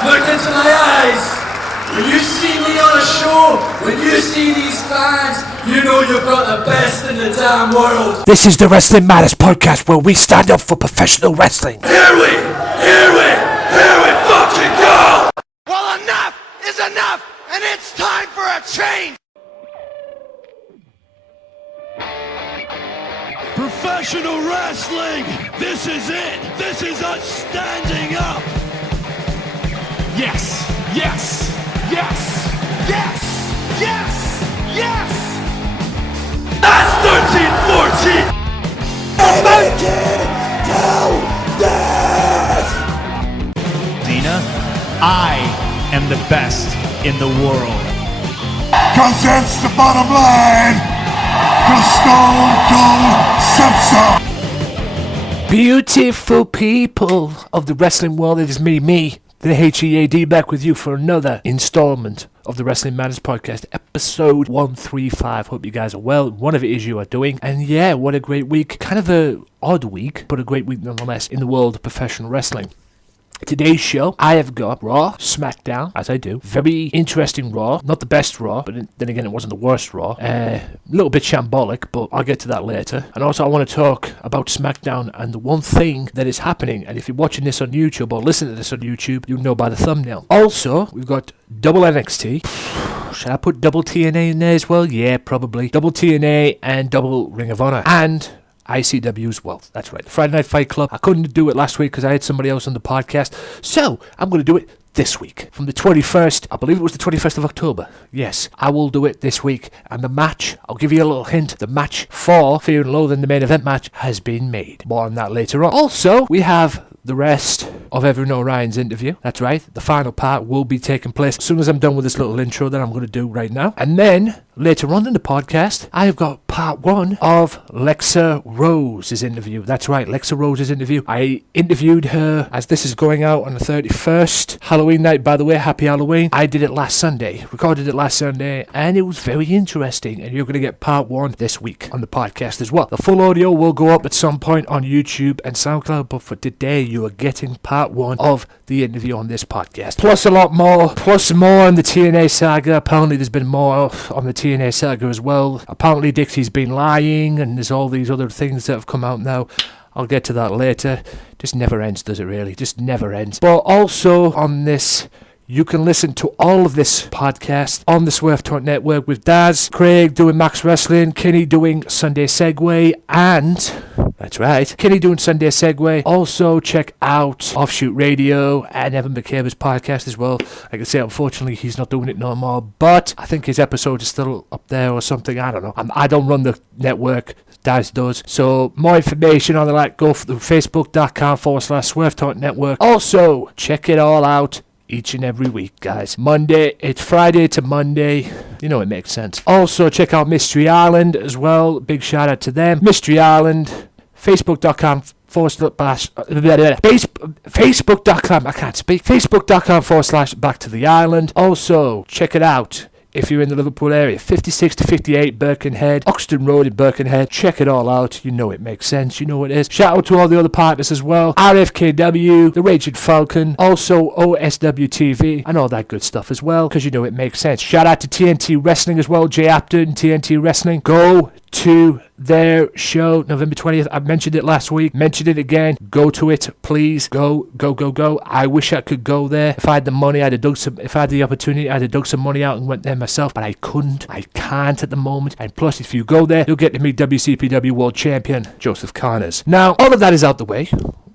Look into my eyes. When you see me on a show, when you see these fans, you know you've got the best in the damn world. This is the Wrestling Matters podcast where we stand up for professional wrestling. Here we fucking go! Well, enough is enough, and it's time for a change! Professional wrestling! This is it! This is us standing up! Yes! Yes! Yes! Yes! Yes! Yes! That's 13-14! Dina, I am the best in the world. Cause that's the bottom line! Beautiful people of the wrestling world, it is me, the HIAC, back with you for another installment of the Wrestling Matters podcast, episode 135. Hope you guys are well. One of it is you are doing. And yeah, what a great week. Kind of a odd week, but a great week nonetheless in the world of professional wrestling. Today's show, I have got Raw, Smackdown, as I do. Very interesting Raw. Not the best Raw, but then again, it wasn't the worst Raw. A little bit shambolic, but I'll get to that later. And also, I want to talk about Smackdown and the one thing that is happening. And if you're watching this on YouTube or listening to this on YouTube, you'll know by the thumbnail. Also, we've got double NXT. Should I put double TNA in there as well? Yeah, probably. Double TNA and double Ring of Honor. And ICW as well. That's right. The Friday Night Fight Club. I couldn't do it last week because I had somebody else on the podcast. So, I'm going to do it this week. From the 21st, I believe it was the 21st of October. Yes, I will do it this week. And the match, I'll give you a little hint. The match for Fear and Loathing, the main event match, has been made. More on that later on. Also, we have the rest of Evren Orion's interview. That's right. The final part will be taking place as soon as I'm done with this little intro that I'm going to do right now. And then, later on in the podcast, I have got part one of Lexa Rose's interview. That's right, Lexa Rose's interview. I interviewed her as this is going out on the 31st. Halloween night, by the way. Happy Halloween. I did it last Sunday. Recorded it last Sunday. And it was very interesting. And you're going to get part one this week on the podcast as well. The full audio will go up at some point on YouTube and SoundCloud. But for today, you are getting part one of the interview on this podcast. Plus a lot more. Plus more on the TNA saga. Apparently there's been more on the TNA saga as well. Apparently Dixie's been lying and there's all these other things that have come out now. I'll get to that later. Just never ends, does it really? Just never ends. But also on this, you can listen to all of this podcast on the Swerve Network with Daz, Craig doing Max Wrestling, Kinny doing Sunday Segway, and that's right, Kinny doing Sunday Segway. Also check out Offshoot Radio and Evan McCabe's podcast as well. Like I say, unfortunately he's not doing it no more, but I think his episode is still up there or something. I don't know. I don't run the network. Daz does. So more information on that, go for facebook.com/Swerve Network. Also check it all out each and every week, guys. Monday, it's Friday to Monday. You know, it makes sense. Also, check out Mystery Island as well. Big shout out to them. Mystery Island, facebook.com Facebook.com, I can't speak. Facebook.com/Back to the Island. Also, check it out. If you're in the Liverpool area, 56 to 58 Birkenhead, Oxton Road in Birkenhead. Check it all out. You know it makes sense. You know what it is. Shout out to all the other partners as well. RFKW, The Raging Falcon, also OSW TV, and all that good stuff as well, because you know it makes sense. Shout out to TNT Wrestling as well. Jay Apton, TNT Wrestling. Go to their show November 20th. I mentioned it last week, mentioned it again. Go to it, please. Go. I wish I could go there. If I had the money, if I had the opportunity, I'd have dug some money out and went there myself, but I can't at the moment. And plus, if you go there, you'll get to meet WCPW World Champion Joseph Connors. Now, all of that is out the way,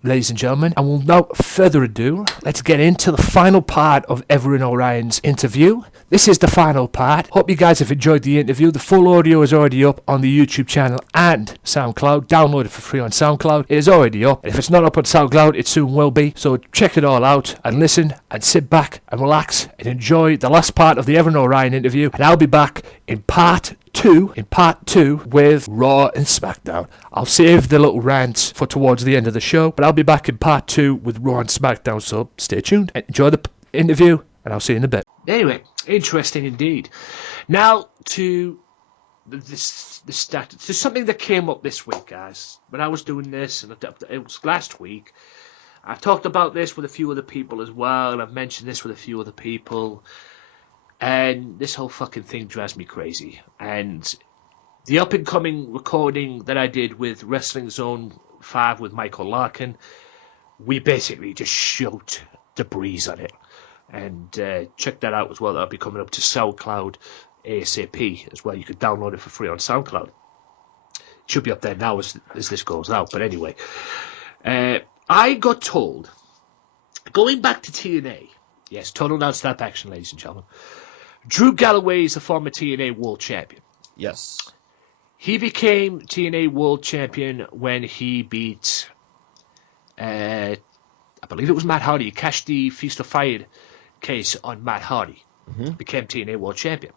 ladies and gentlemen, and without further ado, let's get into the final part of Evren Orion's interview. This is the final part. Hope you guys have enjoyed the interview. The full audio is already up on the YouTube channel and SoundCloud. Download it for free on SoundCloud. It is already up. And if it's not up on SoundCloud, it soon will be. So check it all out and listen and sit back and relax and enjoy the last part of the Evren Orion interview. And I'll be back in part two with Raw and Smackdown. I'll save the little rants for towards the end of the show, but I'll be back in part 2 with Raw and Smackdown, so stay tuned and enjoy the interview, and I'll see you in a bit. Anyway, interesting indeed. Now to the status. There's something that came up this week, guys. When I was doing this, and it was last week, I've talked about this with a few other people as well, and I've mentioned this with a few other people, and this whole fucking thing drives me crazy. And the up-and-coming recording that I did with Wrestling Zone 5 with Michael Larkin, we basically just shoved debris on it. And check that out as well. That'll be coming up to SoundCloud ASAP as well. You can download it for free on SoundCloud. It should be up there now as this goes out. But anyway, I got told, going back to TNA, yes, total non-stop action, ladies and gentlemen, Drew Galloway is a former TNA World Champion. Yes. He became TNA World Champion when he beat, I believe it was Matt Hardy. He cashed the Feast of Fire case on Matt Hardy. Became TNA World Champion.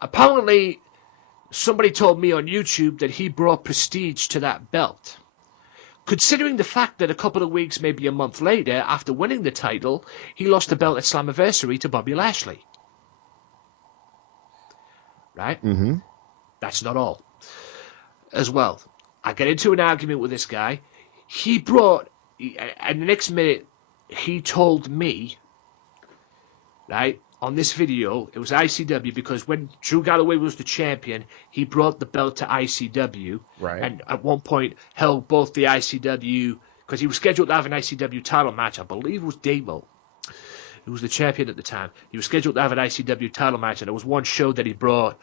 Apparently, somebody told me on YouTube that he brought prestige to that belt. Considering the fact that a couple of weeks, maybe a month later, after winning the title, he lost the belt at Slammiversary to Bobby Lashley. Right? Mm-hmm. That's not all. As well, I get into an argument with this guy. He brought, and the next minute, he told me, right, on this video, it was ICW, because when Drew Galloway was the champion, he brought the belt to ICW. Right. And at one point held both the ICW, because he was scheduled to have an ICW title match. I believe it was Damo, who was the champion at the time. He was scheduled to have an ICW title match, and there was one show that he brought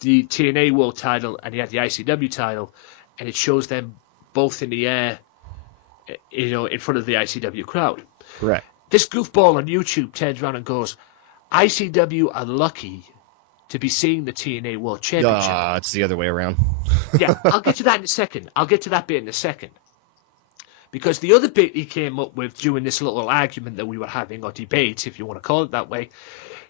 the TNA World title, and he had the ICW title, and it shows them both in the air, you know, in front of the ICW crowd. Correct. This goofball on YouTube turns around and goes, ICW are lucky to be seeing the TNA World Championship. It's the other way around. Yeah, I'll get to that in a second. I'll get to that bit in a second. Because the other bit he came up with during this little argument that we were having, or debate, if you want to call it that way,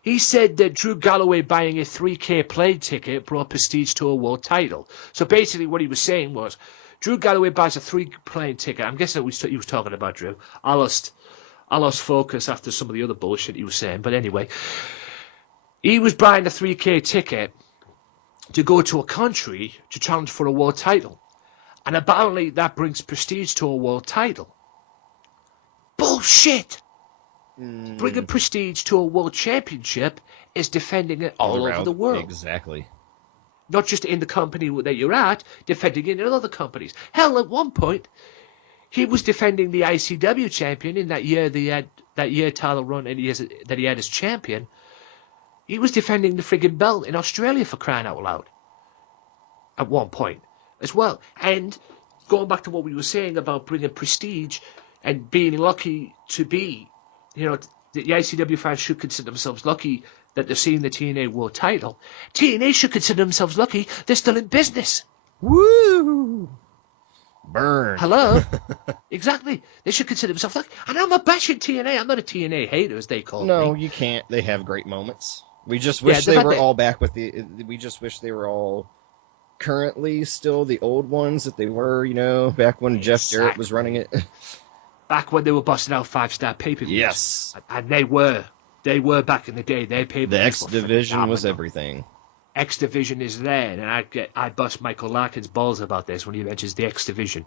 he said that Drew Galloway buying a 3K plane ticket brought prestige to a world title. So basically what he was saying was, Drew Galloway buys a 3 plane ticket. I'm guessing he was talking about Drew. I lost focus after some of the other bullshit he was saying. But anyway, he was buying a 3K ticket to go to a country to challenge for a world title. And apparently that brings prestige to a world title. Bullshit! Bringing prestige to a world championship is defending it all over the world. Exactly. Not just in the company that you're at, defending it in other companies. Hell, at one point, he was defending the ICW champion in that year title run that he had as champion. He was defending the friggin' belt in Australia, for crying out loud. At one point as well. And going back to what we were saying about bringing prestige and being lucky to be, you know, the ICW fans should consider themselves lucky that they're seeing the TNA World title. TNA should consider themselves lucky they're still in business. Woo! Burn. Hello? Exactly. They should consider themselves lucky. And I'm not bashing TNA. I'm not a TNA hater, as they call me. No, you can't. They have great moments. We just wish they were all back with we just wish they were all currently still the old ones that they were, you know, back when Jeff Jarrett was running it. Back when they were busting out 5-star pay-per-views. Yes. And they were back in the day. They pay the X Division was everything. X Division is there, and I bust Michael Larkin's balls about this when he mentions the X Division,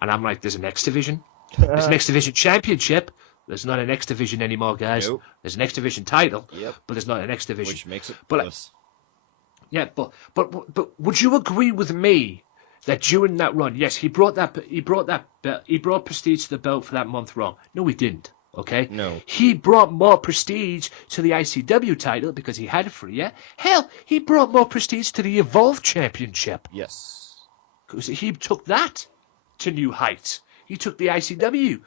and I'm like, there's an X Division, there's an X Division championship. There's not an X Division anymore, guys. Nope. There's an X Division title, yep, but there's not an X Division, which makes it close. Yeah, but would you agree with me that during that run, yes, he brought prestige to the belt for that month wrong? No, he didn't. Okay? No. He brought more prestige to the ICW title because he had it for a year. Hell, he brought more prestige to the Evolve Championship. Yes. Because he took that to new heights. He took the ICW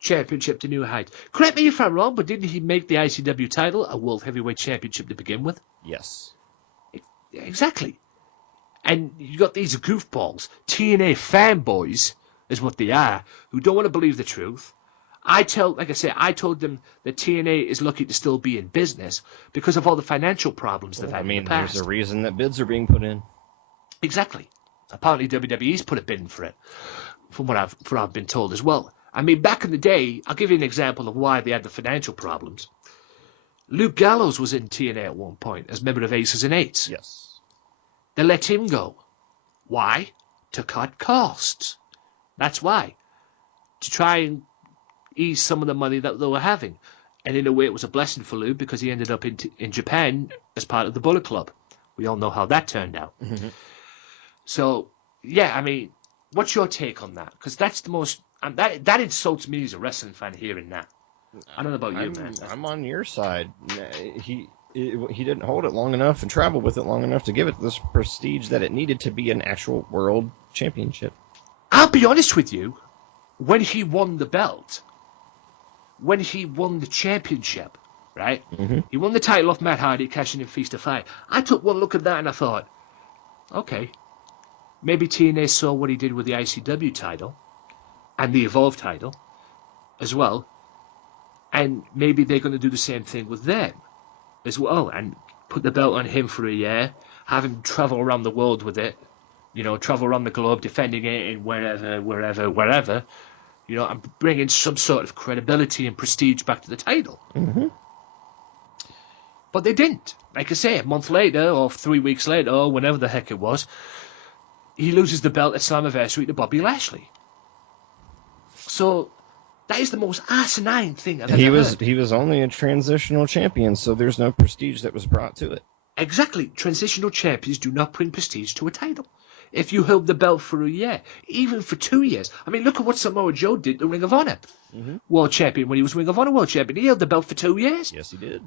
Championship to new heights. Correct me if I'm wrong, but didn't he make the ICW title a World Heavyweight Championship to begin with? Yes. Exactly. And you got these goofballs, TNA fanboys is what they are, who don't want to believe the truth. Like I said, I told them that TNA is lucky to still be in business because of all the financial problems they've had in the past. There's a reason that bids are being put in. Exactly. Apparently WWE's put a bid in for it, from what I've been told as well. I mean, back in the day, I'll give you an example of why they had the financial problems. Luke Gallows was in TNA at one point as member of Aces and Eights. Yes. They let him go. Why? To cut costs. That's why. To try and ease some of the money that they were having. And in a way, it was a blessing for Lou because he ended up in Japan as part of the Bullet Club. We all know how that turned out. Mm-hmm. So, yeah, I mean, what's your take on that? Because that's the most... And that insults me as a wrestling fan hearing that. I don't know about you, man. I'm on your side. He didn't hold it long enough and travel with it long enough to give it this prestige that it needed to be an actual world championship. I'll be honest with you. When he won the belt, when he won the championship, right? Mm-hmm. He won the title off Matt Hardy, cashing in Feast of Fire. I took one look at that and I thought, okay, maybe TNA saw what he did with the ICW title and the Evolve title as well, and maybe they're going to do the same thing with them as well, and put the belt on him for a year, have him travel around the world with it, travel around the globe, defending it in wherever, and bringing some sort of credibility and prestige back to the title. Mm-hmm. But they didn't. Like I say, a month later, or 3 weeks later, or whenever the heck it was, he loses the belt at Slammiversary to Bobby Lashley. So that is the most asinine thing I've ever heard. He was only a transitional champion, so there's no prestige that was brought to it. Exactly. Transitional champions do not bring prestige to a title. If you held the belt for a year, even for 2 years. I mean, look at what Samoa Joe did to Ring of Honor. Mm-hmm. World champion when he was Ring of Honor world champion. He held the belt for 2 years. Yes, he did.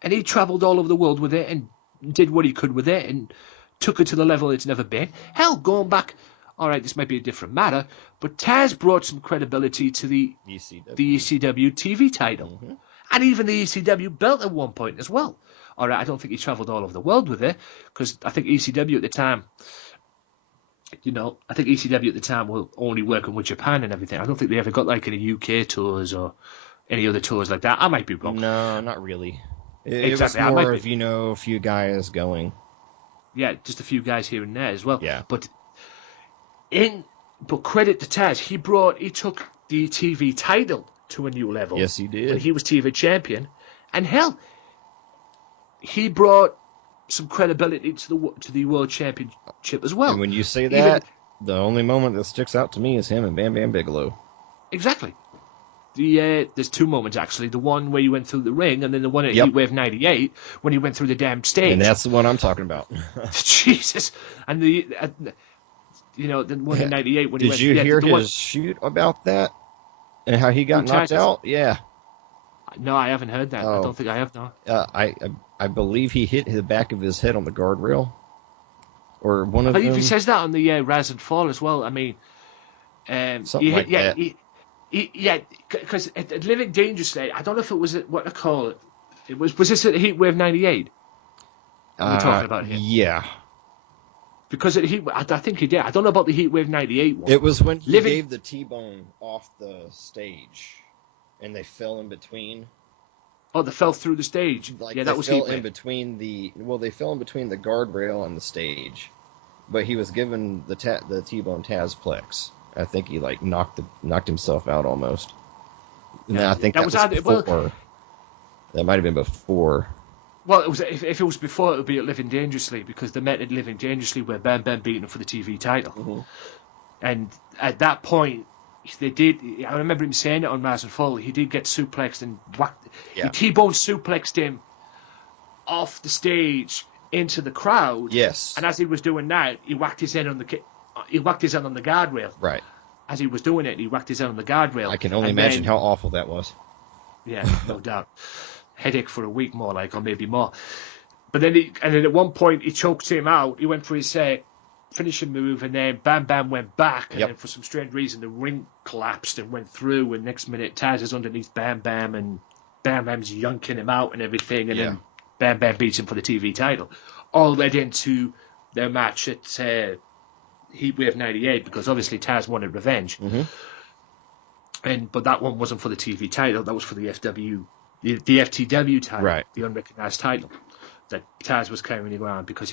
And he travelled all over the world with it and did what he could with it and took it to the level it's never been. Hell, going back... All right, this might be a different matter, but Taz brought some credibility to the ECW TV title. Mm-hmm. And even the ECW belt at one point as well. All right, I don't think he travelled all over the world with it, because I think ECW at the time, were only working with Japan and everything. I don't think they ever got like any UK tours or any other tours like that. I might be wrong. No, not really. Exactly. It was more of, a few guys going. Yeah, just a few guys here and there as well. Yeah. But credit to Taz, he took the TV title to a new level. Yes, he did. When he was TV champion, and hell, he brought some credibility to the world championship as well. And when you say that, the only moment that sticks out to me is him and Bam Bam Bigelow. Exactly. There's two moments actually. The one where he went through the ring, and then the one at Heatwave '98 when he went through the damn stage. And that's the one I'm talking about. Jesus, and the one in '98 when he went. Did you hear his shoot about that and how he got knocked out? Yeah. No, I haven't heard that. I don't think I have. No. I believe he hit the back of his head on the guardrail, or one of them. I believe he says that on the Rise and Fall as well. I mean, something like that. Because Living Dangerously, I don't know if it was what I call it. Was this at Heatwave '98? We're talking about here. Yeah. Because I think he did. I don't know about the Heatwave '98 one. It was when he gave the T-bone off the stage, and they fell in between. Oh, they fell through the stage. That was Heatwave. They fell in between the guardrail and the stage, but he was given the T-bone Tazplex. I think he knocked himself out almost. And I think that was before. That might have been before. Well, if it was before, it would be at Living Dangerously, because they met at Living Dangerously where Bam Bam beat him for the TV title. Mm-hmm. And at that point, they did. I remember him saying it on Rise and Fall. He did get suplexed and whacked. Yeah. He T-bone suplexed him off the stage into the crowd. Yes. And as he was doing that, he whacked his head on the guardrail. Right. As he was doing it, he whacked his head on the guardrail. I can only imagine how awful that was. Yeah, no doubt. Headache for a week more, or maybe more. But then at one point he choked him out. He went for his finishing move, and then Bam Bam went back, and then for some strange reason the ring collapsed and went through. And next minute Taz is underneath Bam Bam, and Bam Bam's yanking him out and everything, and then Bam Bam beats him for the TV title. All led into their match at Heatwave '98, because obviously Taz wanted revenge. Mm-hmm. But that one wasn't for the TV title. That was for the the FTW title, right. The unrecognized title that Taz was carrying around, because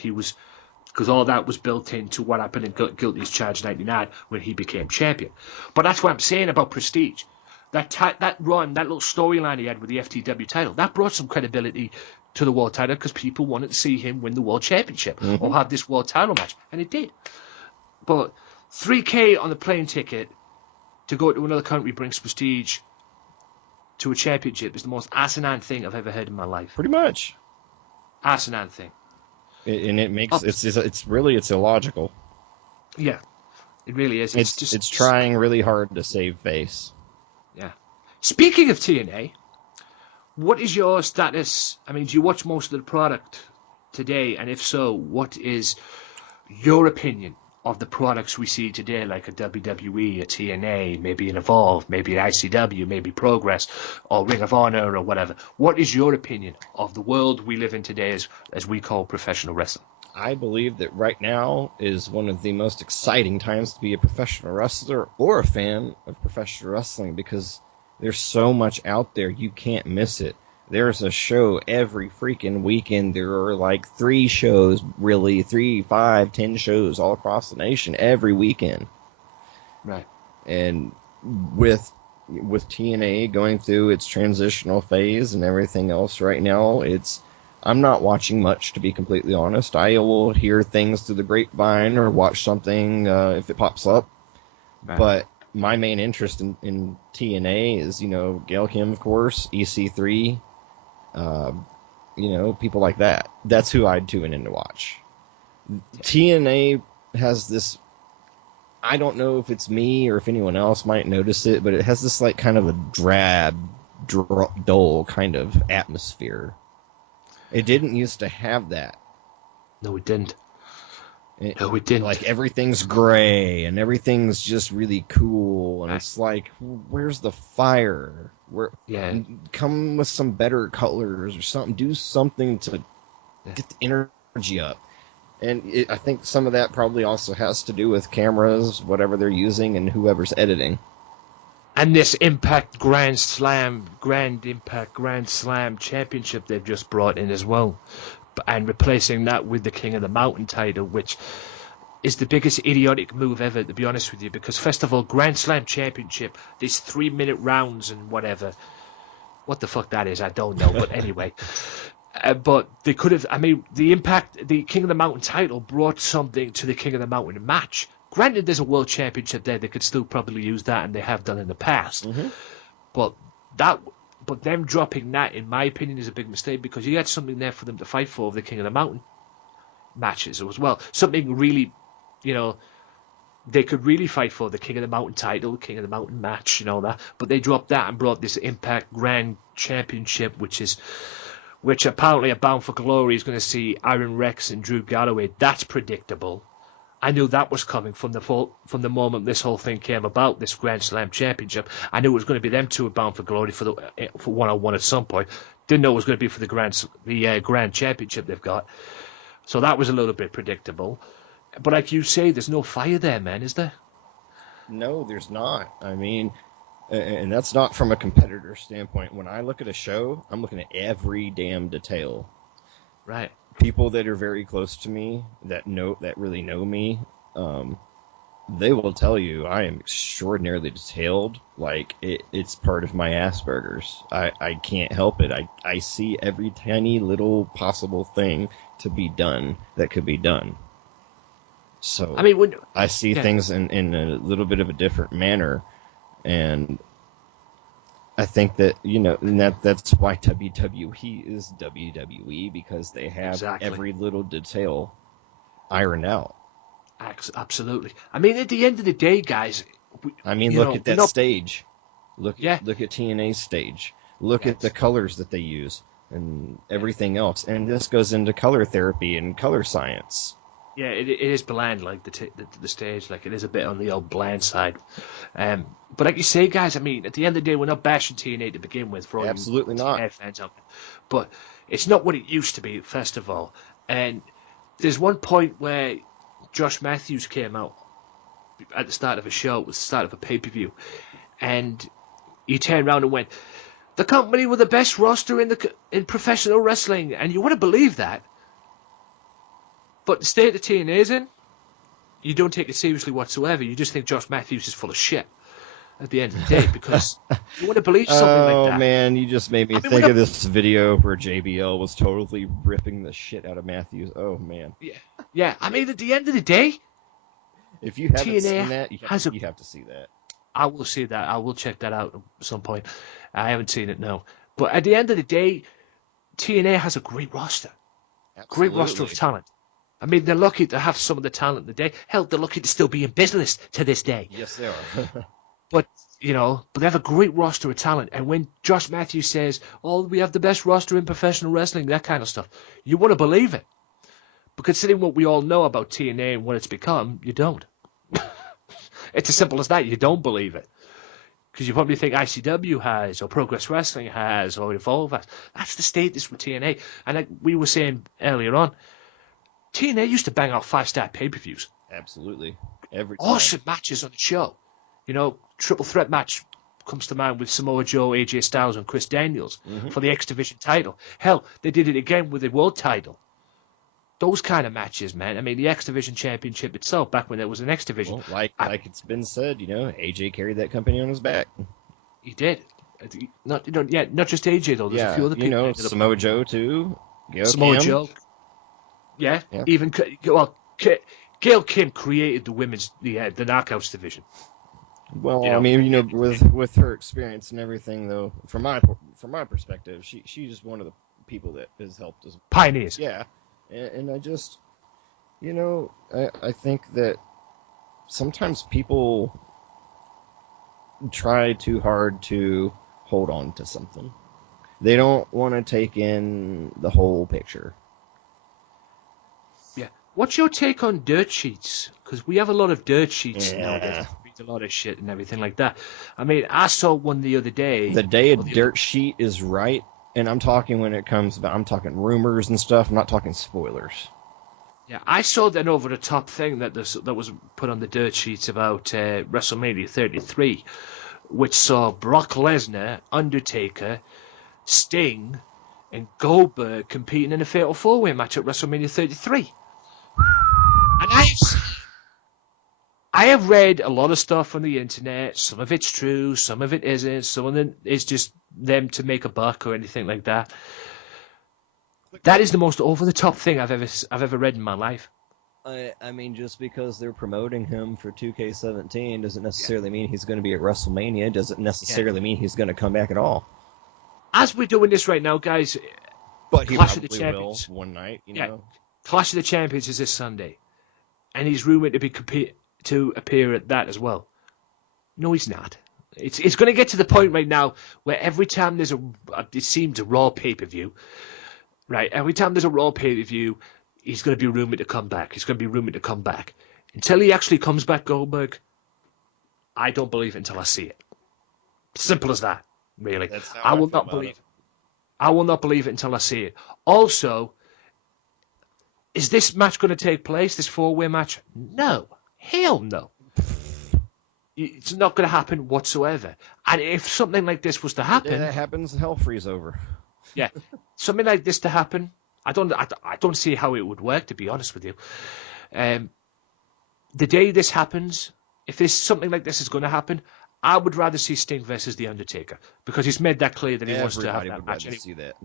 all that was built into what happened in Guilty as Charged '99 when he became champion. But that's what I'm saying about prestige. That run, that little storyline he had with the FTW title, that brought some credibility to the world title, because people wanted to see him win the world championship or have this world title match, and it did. But $3,000 on the plane ticket to go to another country brings prestige to a championship is the most asinine thing I've ever heard in my life. Pretty much. Asinine thing. And it makes it's illogical. Yeah, it really is. It's trying really hard to save face. Yeah. Speaking of TNA, what is your status? I mean, do you watch most of the product today? And if so, what is your opinion of the products we see today, like a WWE, a TNA, maybe an Evolve, maybe an ICW, maybe Progress, or Ring of Honor, or whatever? What is your opinion of the world we live in today as we call professional wrestling? I believe that right now is one of the most exciting times to be a professional wrestler or a fan of professional wrestling, because there's so much out there, you can't miss it. There's a show every freaking weekend. There are like 3 shows, really, 3, 5, 10 shows all across the nation every weekend. Right. And with TNA going through its transitional phase and everything else right now, I'm not watching much, to be completely honest. I will hear things through the grapevine or watch something if it pops up. Right. But my main interest in TNA is, Gail Kim, of course, EC3, people like that. That's who I'd tune in to watch. TNA has this, I don't know if it's me or if anyone else might notice it, but it has this like kind of a drab, dull kind of atmosphere. It didn't used to have that. No, it didn't. No, it didn't. Like, everything's gray, and everything's just really cool, and it's like, where's the fire? Come with some better colors or something. Do something to get the energy up. And I think some of that probably also has to do with cameras, whatever they're using, and whoever's editing. And this Impact Grand Slam Championship they've just brought in as well. And replacing that with the King of the Mountain title, which is the biggest idiotic move ever, to be honest with you. Because, first of all, Grand Slam Championship, these 3-minute rounds and whatever. What the fuck that is, I don't know. But anyway. But they could have, the King of the Mountain title brought something to the King of the Mountain match. Granted, there's a World Championship there. They could still probably use that, and they have done in the past. Mm-hmm. But them dropping that, in my opinion, is a big mistake, because you had something there for them to fight for the King of the Mountain matches as well. Something really, they could really fight for the King of the Mountain title, the King of the Mountain match, that. But they dropped that and brought this Impact Grand Championship, which apparently are Bound for Glory is going to see Aaron Rex and Drew Galloway. That's predictable. I knew that was coming from the moment this whole thing came about, this Grand Slam Championship. I knew it was going to be them two Bound for Glory for one-on-one at some point. Didn't know it was going to be for the Grand Championship they've got. So that was a little bit predictable. But like you say, there's no fire there, man, is there? No, there's not. I mean, and that's not from a competitor standpoint. When I look at a show, I'm looking at every damn detail. Right. People that are very close to me, that really know me, they will tell you I am extraordinarily detailed. Like, it's part of my Asperger's. I can't help it. I see every tiny little possible thing to be done that could be done. So I see things in a little bit of a different manner, and I think that, and that's why WWE is WWE, because they have every little detail ironed out. Absolutely. I mean, at the end of the day, guys... look at that stage. Look at TNA's stage. Look at the colors that they use and everything else. And this goes into color therapy and color science. Yeah, it is bland, like the stage. Like, it is a bit on the old bland side. But like you say, guys, I mean, at the end of the day, we're not bashing TNA to begin with. For all absolutely you not. TNA fans out there. But it's not what it used to be, first of all. And there's one point where Josh Matthews came out at the start of a show, at the start of a pay-per-view, and he turned around and went, "The company with the best roster in professional wrestling," and you wouldn't believe that. But the state of TNA's in, you don't take it seriously whatsoever. You just think Josh Matthews is full of shit at the end of the day, because you want to believe something like that. Oh, man, you just made me think of this video where JBL was totally ripping the shit out of Matthews. Oh, man. Yeah. I mean, at the end of the day, if you haven't seen that, you have to see that. I will see that. I will check that out at some point. I haven't seen it, no. But at the end of the day, TNA has a great roster. Absolutely. Great roster of talent. I mean, they're lucky to have some of the talent today. Hell, they're lucky to still be in business to this day. Yes, they are. But, but they have a great roster of talent. And when Josh Matthews says, oh, we have the best roster in professional wrestling, that kind of stuff, you want to believe it. But considering what we all know about TNA and what it's become, you don't. It's as simple as that. You don't believe it. Because you probably think ICW has, or Progress Wrestling has, or Evolve has. That's the status with TNA. And like we were saying earlier on, TNA used to bang out 5-star pay-per-views. Absolutely. Every time. Awesome matches on the show. Triple threat match comes to mind with Samoa Joe, AJ Styles, and Chris Daniels for the X Division title. Hell, they did it again with the World title. Those kind of matches, man. I mean, the X Division Championship itself, back when there was an X Division. Well, like it's been said, AJ carried that company on his back. He did. Not just AJ though. There's a few other people. Samoa Joe too. Samoa Joe. Yeah. Even Gail Kim created the women's the Knockouts division. Well, I mean, with her experience and everything, though, from my perspective, she's one of the people that has helped us. Pioneers. Yeah, and I just, I think that sometimes people try too hard to hold on to something. They don't want to take in the whole picture. Yeah. What's your take on dirt sheets? Because we have a lot of dirt sheets nowadays. A lot of shit and everything like that. I mean, I saw one the other day. The day a dirt sheet is right, and I'm talking when it comes about, I'm talking rumors and stuff. I'm not talking spoilers. Yeah, I saw that over the top thing that was put on the dirt sheets about WrestleMania 33, which saw Brock Lesnar, Undertaker, Sting, and Goldberg competing in a fatal 4-way match at WrestleMania 33. And I have read a lot of stuff on the internet. Some of it's true, some of it isn't. Some of it is just them to make a buck or anything like that. That is the most over-the-top thing I've ever read in my life. I mean, just because they're promoting him for 2K17 doesn't necessarily mean he's going to be at WrestleMania. Doesn't necessarily mean he's going to come back at all. As we're doing this right now, guys, but he Clash of the probably Champions will one night. You know, Clash of the Champions is this Sunday, and he's rumored to appear at that as well. No, he's not. It's going to get to the point right now where every time there's it seems a Raw pay-per-view, right? Every time there's a Raw pay-per-view, he's going to be rumored to come back. He's going to be rumored to come back. Until he actually comes back, Goldberg, I don't believe it until I see it. Simple as that, really. I will not believe it. I will not believe it until I see it. Also, is this match going to take place, this 4-way match? No. Hell no. It's not going to happen whatsoever. And if something like this was to happen... If that happens, hell freeze over. Yeah. Something like this to happen, I don't see how it would work, to be honest with you. The day this happens, if something like this is going to happen, I would rather see Sting versus The Undertaker. Because he's made that clear that he wants to have that match anyway. See that.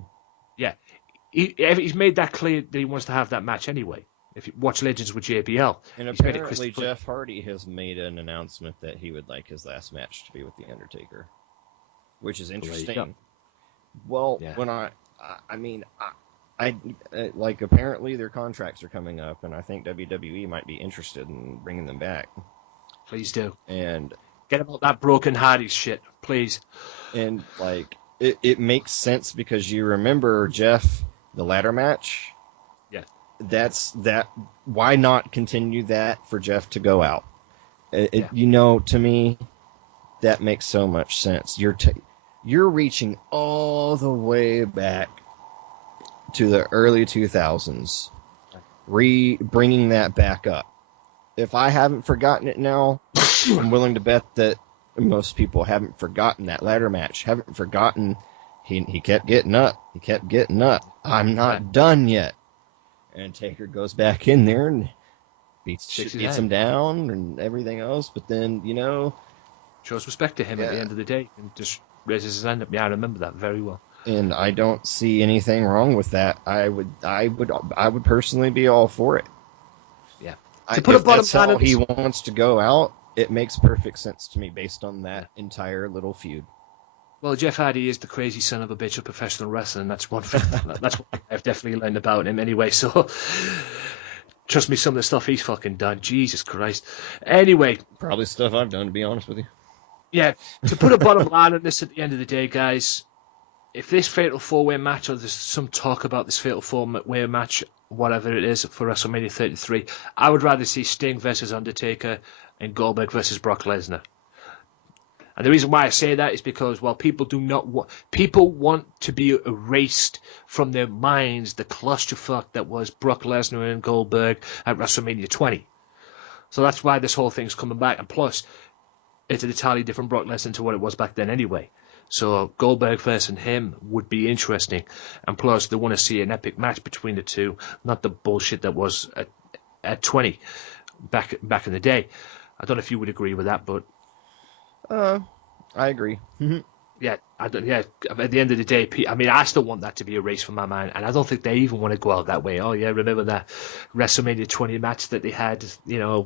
Yeah. He's made that clear that he wants to have that match anyway. If you watch Legends with JBL. And apparently Jeff Hardy has made an announcement that he would like his last match to be with The Undertaker. Which is interesting. Well, when I like, apparently their contracts are coming up, and I think WWE might be interested in bringing them back. Please do. And get about that broken Hardy shit, please. And, like, it makes sense because you remember Jeff, the ladder match? Yeah. Why not continue that for Jeff to go out? To me, that makes so much sense. You're reaching all the way back to the early 2000s, bringing that back up. If I haven't forgotten it now, I'm willing to bet that most people haven't forgotten that ladder match, haven't forgotten he kept getting up, I'm not done yet. And Taker goes back in there and beats him down and everything else, but then, shows respect to him at the end of the day and just raises his hand up. Yeah, I remember that very well. And I don't see anything wrong with that. I would personally be all for it. Yeah. If that's how he wants to go out, It makes perfect sense to me based on that entire little feud. Well, Jeff Hardy is the crazy son of a bitch of professional wrestling. That's one thing. That's what I've definitely learned about him anyway. So, trust me, some of the stuff he's fucking done. Jesus Christ. Anyway. Probably stuff I've done, to be honest with you. Yeah, to put a bottom line on this at the end of the day, guys, if this Fatal 4-Way match, or there's some talk about this Fatal 4-Way match, whatever it is, for WrestleMania 33, I would rather see Sting versus Undertaker and Goldberg versus Brock Lesnar. And the reason why I say that is because, well, people want to be erased from their minds the clusterfuck that was Brock Lesnar and Goldberg at WrestleMania 20. So that's why this whole thing's coming back. And plus, it's an entirely different Brock Lesnar to what it was back then anyway. So Goldberg versus him would be interesting. And plus, they want to see an epic match between the two, not the bullshit that was at 20 back in the day. I don't know if you would agree with that, but... I agree. Yeah, at the end of the day, I mean, I still want that to be erased from my mind, and I don't think they even want to go out that way. Oh, yeah, remember that WrestleMania 20 match that they had,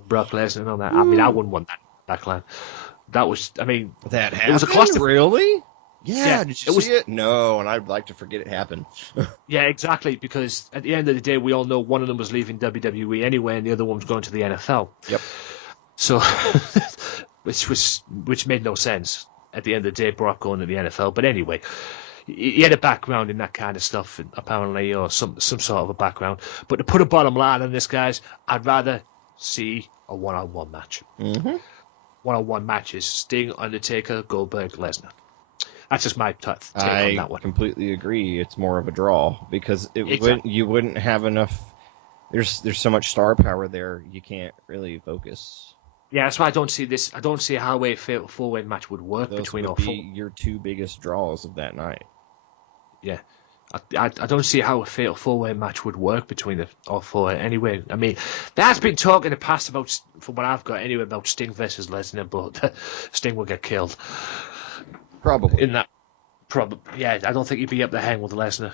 Brock Lesnar and all that? I mean, I wouldn't want that backline. That was, I mean... That happened? It was a cluster. Really? Yeah, did you see it? No, and I'd like to forget it happened. Yeah, exactly, because at the end of the day, we all know one of them was leaving WWE anyway, and the other one was going to the NFL. Yep. So, which made no sense. At the end of the day, Brock going to the NFL. But anyway, he had a background in that kind of stuff, apparently, or some sort of a background. But to put a bottom line on this, guys, I'd rather see a one-on-one match. Mm-hmm. One-on-one matches: Sting, Undertaker, Goldberg, Lesnar. That's just my take on that one. I completely agree. It's more of a draw because you wouldn't have enough. There's so much star power there. You can't really focus. Yeah, that's why I don't see this. I don't see how a Fatal 4-Way match would work between all four. Those would be your two biggest draws of that night. Yeah. I don't see how a Fatal 4-Way match would work between all four anyway. I mean, there's been talk in the past about, from what I've got anyway, about Sting versus Lesnar, but Sting will get killed. Probably. Yeah, I don't think he'd be up to hang with Lesnar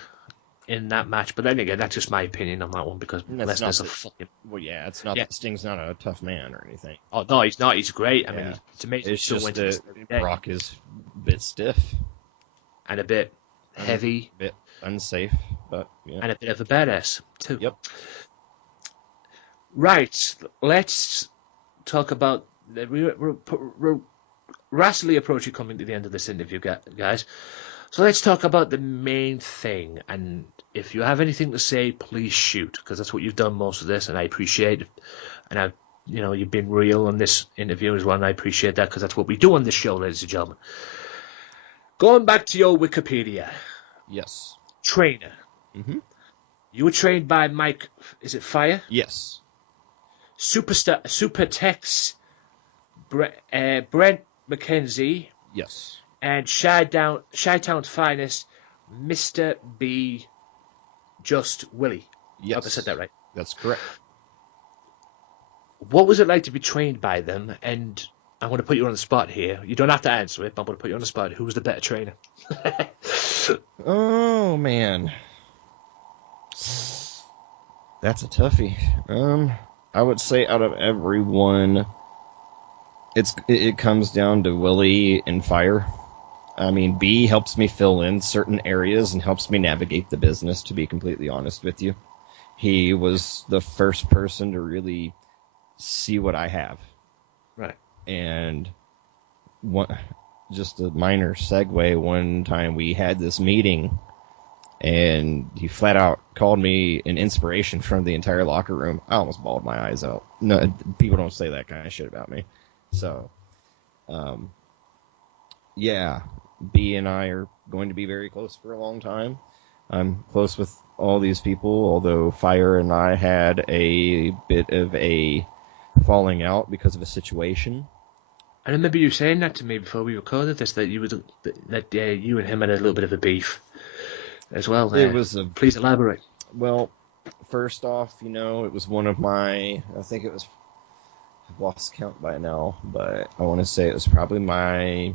in that match. But then again, that's just my opinion on that one because Lesnar's a fucking... Well, yeah, it's not that Sting's not a tough man or anything. Oh, no, he's not. He's great. I mean, it's amazing. It's just that Brock is a bit stiff. And a bit heavy. A bit unsafe, but yeah. And a bit of a badass, too. Yep. Right, let's talk about... We're rapidly approaching coming to the end of this interview, guys. So let's talk about the main thing. And if you have anything to say, please shoot, because that's what you've done most of this, and I appreciate it. And you've been real on this interview as well, and I appreciate that because that's what we do on this show, ladies and gentlemen. Going back to your Wikipedia. Yes. Trainer. Mm-hmm. You were trained by Mike. Is it Fire? Yes. Supertex. Brent McKenzie. Yes. And Chi-Town's finest, Mr. B. Just Willie. Yes. I hope I said that right. That's correct. What was it like to be trained by them? And I'm going to put you on the spot here. You don't have to answer it, but I'm going to put you on the spot. Who was the better trainer? Oh, man. That's a toughie. I would say out of everyone, it comes down to Willie and Fire. I mean, B helps me fill in certain areas and helps me navigate the business, to be completely honest with you. He was the first person to really see what I have. Right. And just a minor segue, one time we had this meeting, and he flat out called me an inspiration from the entire locker room. I almost bawled my eyes out. No, people don't say that kind of shit about me. So, yeah, B and I are going to be very close for a long time. I'm close with all these people, although Fire and I had a bit of a falling out because of a situation. I remember you saying that to me before we recorded this, that you and him had a little bit of a beef as well. It was please elaborate. Well, first off, it was one of my, I think it was, I've lost count by now, but I want to say it was probably my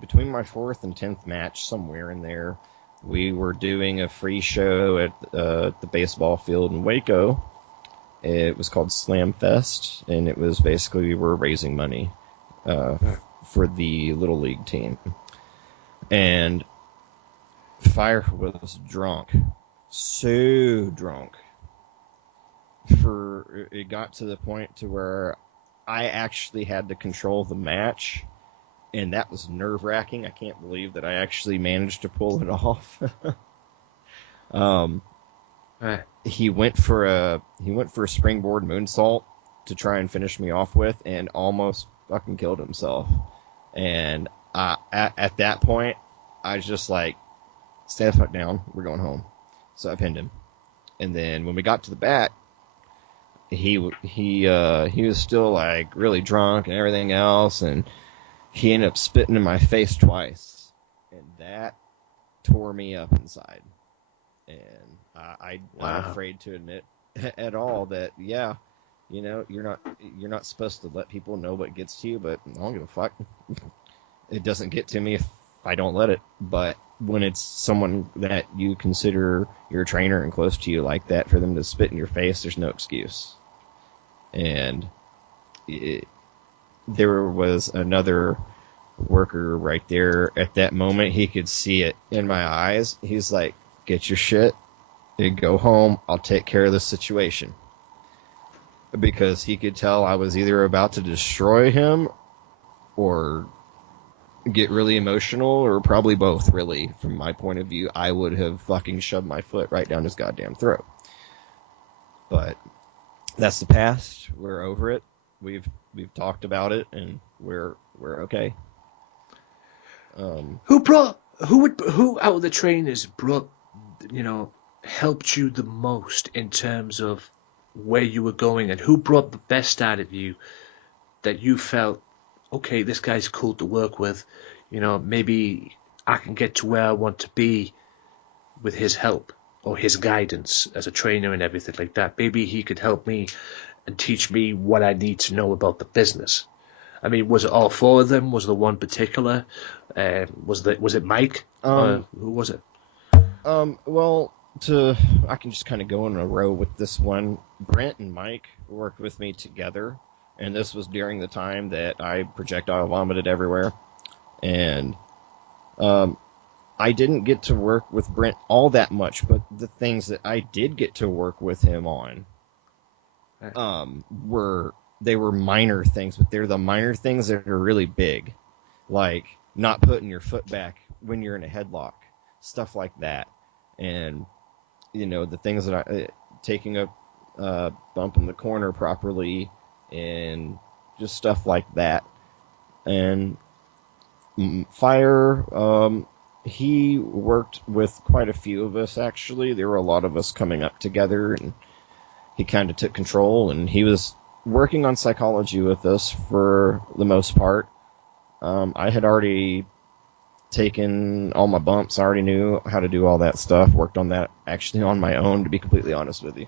between my fourth and 10th match, somewhere in there. We were doing a free show at the baseball field in Waco, It was called Slam Fest, and it was basically we were raising money for the Little League team. And Fire was drunk. So drunk. It got to the point to where I actually had to control the match, and that was nerve-wracking. I can't believe that I actually managed to pull it off. He went for a springboard moonsault to try and finish me off with, and almost fucking killed himself. And at that point, I was just like, stay the fuck down, we're going home. So I pinned him. And then when we got to the back, he was still like really drunk and everything else, and he ended up spitting in my face twice, and that tore me up inside. And I'm not afraid to admit at all that, yeah, you know, you're not supposed to let people know what gets to you, but I don't give a fuck. It doesn't get to me if I don't let it. But when it's someone that you consider your trainer and close to you like that, for them to spit in your face, there's no excuse. And there was another worker right there at that moment. He could see it in my eyes. He's like, get your shit and go home. I'll take care of the situation. Because he could tell I was either about to destroy him or get really emotional, or probably both, really. From my point of view, I would have fucking shoved my foot right down his goddamn throat. But that's the past. We're over it. We've talked about it, and we're okay. Who out of the trainers helped you the most in terms of where you were going, and who brought the best out of you that you felt, okay, this guy's cool to work with, maybe I can get to where I want to be with his help or his guidance as a trainer and everything like that. Maybe he could help me and teach me what I need to know about the business. I mean, was it all four of them? Was there one particular? Was it Mike? Who was it? Well, I can just kind of go in a row with this one. Brent and Mike worked with me together, and this was during the time that I projectile vomited everywhere. And I didn't get to work with Brent all that much, but the things that I did get to work with him on were minor things, but they're the minor things that are really big, like not putting your foot back when you're in a headlock, stuff like that. And the things that taking a bump in the corner properly, and just stuff like that. And Fire, he worked with quite a few of us, actually. There were a lot of us coming up together, and he kind of took control, and he was working on psychology with us for the most part. I had already taken all my bumps. I already knew how to do all that stuff. Worked on that actually on my own, to be completely honest with you.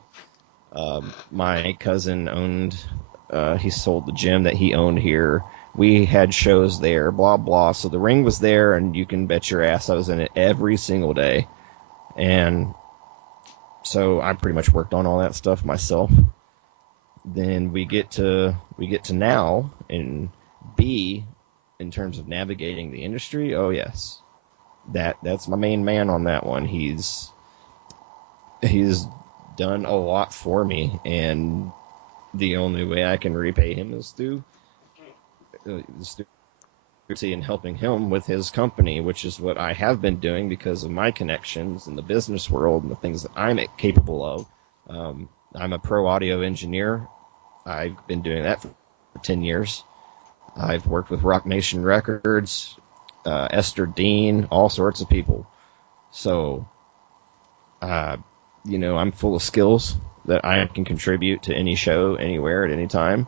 My cousin owned, he sold the gym that he owned here. We had shows there, blah, blah. So the ring was there, and you can bet your ass I was in it every single day. And so I pretty much worked on all that stuff myself. Then we get to now, and B, in terms of navigating the industry, oh yes, that's my main man on that one. He's done a lot for me, and the only way I can repay him is through and helping him with his company, which is what I have been doing because of my connections in the business world and the things that I'm capable of. I'm a pro audio engineer. I've been doing that for 10 years. I've worked with Rock Nation Records, Esther Dean, all sorts of people. So, I'm full of skills that I can contribute to any show, anywhere, at any time.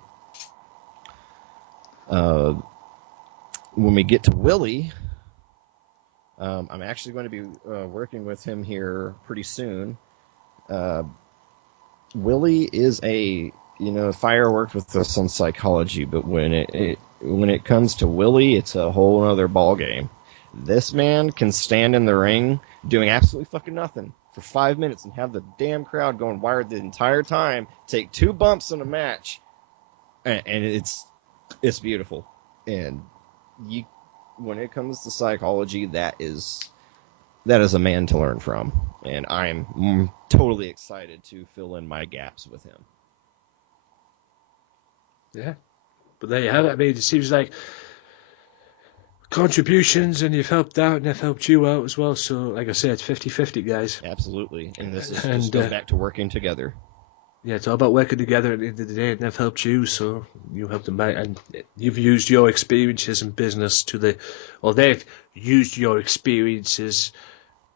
When we get to Willie, I'm actually going to be working with him here pretty soon. Willie is Fire worked with us on psychology, but when it comes to Willie, it's a whole other ball game. This man can stand in the ring doing absolutely fucking nothing for 5 minutes and have the damn crowd going wired the entire time, take 2 bumps in a match, and it's beautiful. And when it comes to psychology, that is a man to learn from, and I'm totally excited to fill in my gaps with him. Yeah, but there you have it. I mean, it seems like contributions, and you've helped out, and they've helped you out as well. So, like I said, it's 50-50, guys. Absolutely, and this is just going back to working together. Yeah, it's all about working together at the end of the day, and they've helped you, so you helped them back, and you've used your experiences in business they've used your experiences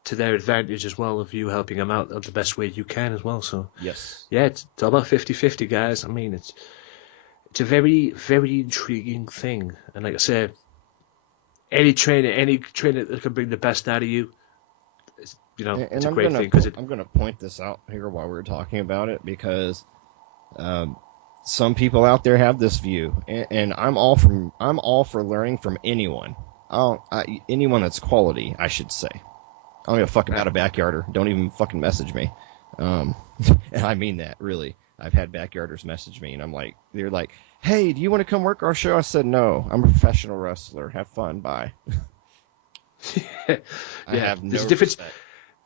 to their advantage as well, of you helping them out the best way you can as well. So yes, yeah, it's all about 50-50, guys. I mean, it's a very, very intriguing thing, and like I said, any trainer that can bring the best out of you, it's a great thing. I'm going to point this out here while we're talking about it, because some people out there have this view, and I'm all for learning from anyone. Anyone that's quality, I should say. I don't give a fuck about a backyarder. Don't even fucking message me. And I mean that, really. I've had backyarders message me, and they're like, hey, do you want to come work our show? I said, no, I'm a professional wrestler. Have fun. Bye. I have no respect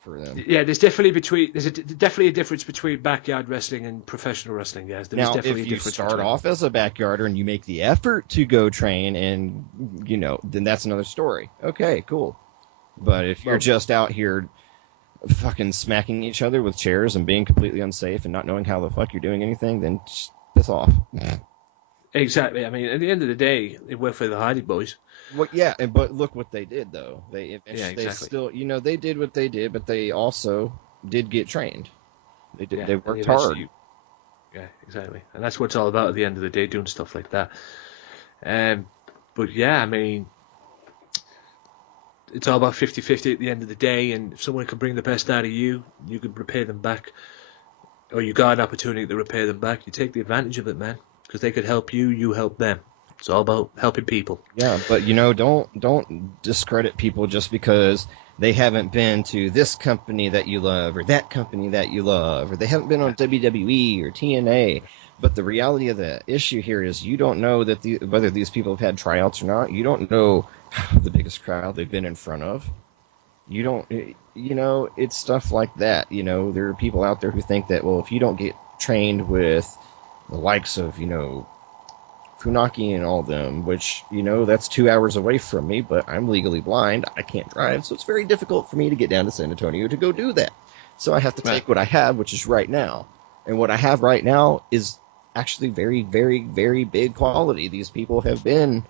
for them. Yeah, there's definitely a difference between backyard wrestling and professional wrestling, guys. Now, if you start off as a backyarder and you make the effort to go train, and then that's another story. Okay, cool. But if you're just out here fucking smacking each other with chairs and being completely unsafe and not knowing how the fuck you're doing anything, then just piss off. Exactly. I mean, at the end of the day, it worked for the Hardy Boys. Well, yeah, but look what they did, though. They still, they did what they did, but they also did get trained. They did. Yeah, they worked hard. Yeah, exactly. And that's what it's all about at the end of the day, doing stuff like that. But yeah, I mean, it's all about 50-50 at the end of the day, and if someone can bring the best out of you, you can repay them back, or you got an opportunity to repay them back, you take the advantage of it, man, because they could help you, you help them. It's all about helping people. Yeah, but don't discredit people just because they haven't been to this company that you love or that company that you love, or they haven't been on WWE or TNA. But the reality of the issue here is you don't know that whether these people have had tryouts or not. You don't know the biggest crowd they've been in front of. You don't, it's stuff like that. There are people out there who think that, well, if you don't get trained with the likes of, Funaki and all of them, which, that's 2 hours away from me, but I'm legally blind. I can't drive, so it's very difficult for me to get down to San Antonio to go do that. So I have to take what I have, which is right now. And what I have right now is actually very, very, very big quality. These people have been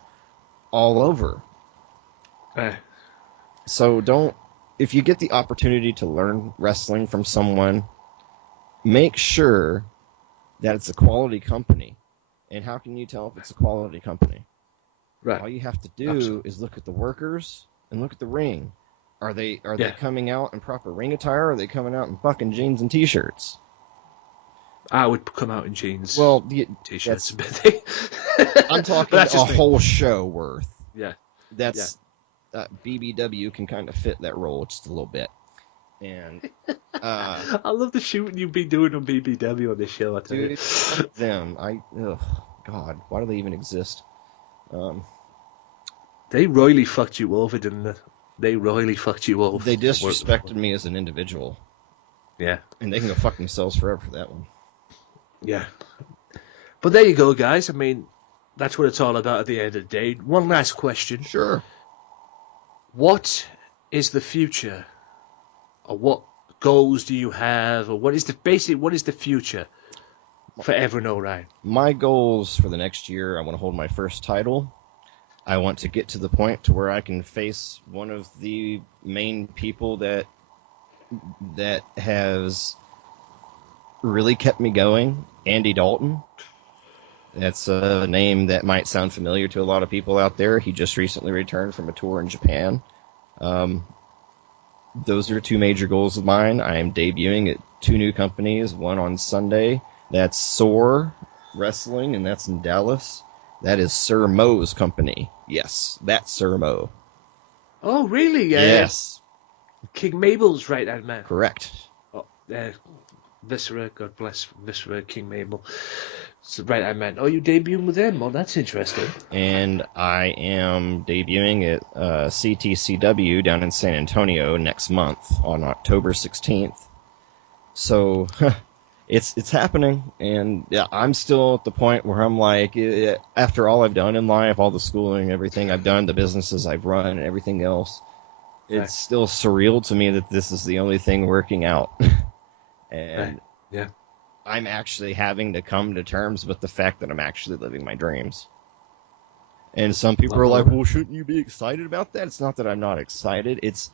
all over. So if you get the opportunity to learn wrestling from someone, make sure that it's a quality company. And how can you tell if it's a quality company? Right. All you have to do is look at the workers and look at the ring. Are they coming out in proper ring attire, or are they coming out in fucking jeans and t-shirts? I would come out in jeans. Well, t-shirts. I'm talking a whole show worth. Yeah. That's BBW can kind of fit that role just a little bit. And I love the shooting you've been doing on BBW on this show. Dude, them. God, why do they even exist? They royally fucked you over, didn't they? They royally fucked you over. They disrespected me as an individual. Yeah. And they can go fuck themselves forever for that one. Yeah. But there you go, guys. I mean, that's what it's all about at the end of the day. One last question. Sure. What is the future? Or what goals do you have? Or what is the future for Evren Orion? My goals for the next year, I want to hold my first title. I want to get to the point to where I can face one of the main people that has really kept me going, Andy Dalton. That's a name that might sound familiar to a lot of people out there. He just recently returned from a tour in Japan. Those are 2 major goals of mine. I am debuting at 2 new companies, one on Sunday. That's Soar Wrestling, and that's in Dallas. That is Sir Mo's company. Yes, that's Sir Mo. Oh, really? Yes. King Mabel's right hand man. Correct. Viscera, God bless Viscera, King Mabel. So, right, I meant, you debuting with him? Oh, that's interesting. And I am debuting at CTCW down in San Antonio next month on October 16th. So it's happening, and yeah, I'm still at the point where I'm like, after all I've done in life, all the schooling, everything I've done, the businesses I've run, and everything else, it's still surreal to me that this is the only thing working out. And yeah, I'm actually having to come to terms with the fact that I'm actually living my dreams. And some people are like, well, shouldn't you be excited about that? It's not that I'm not excited. It's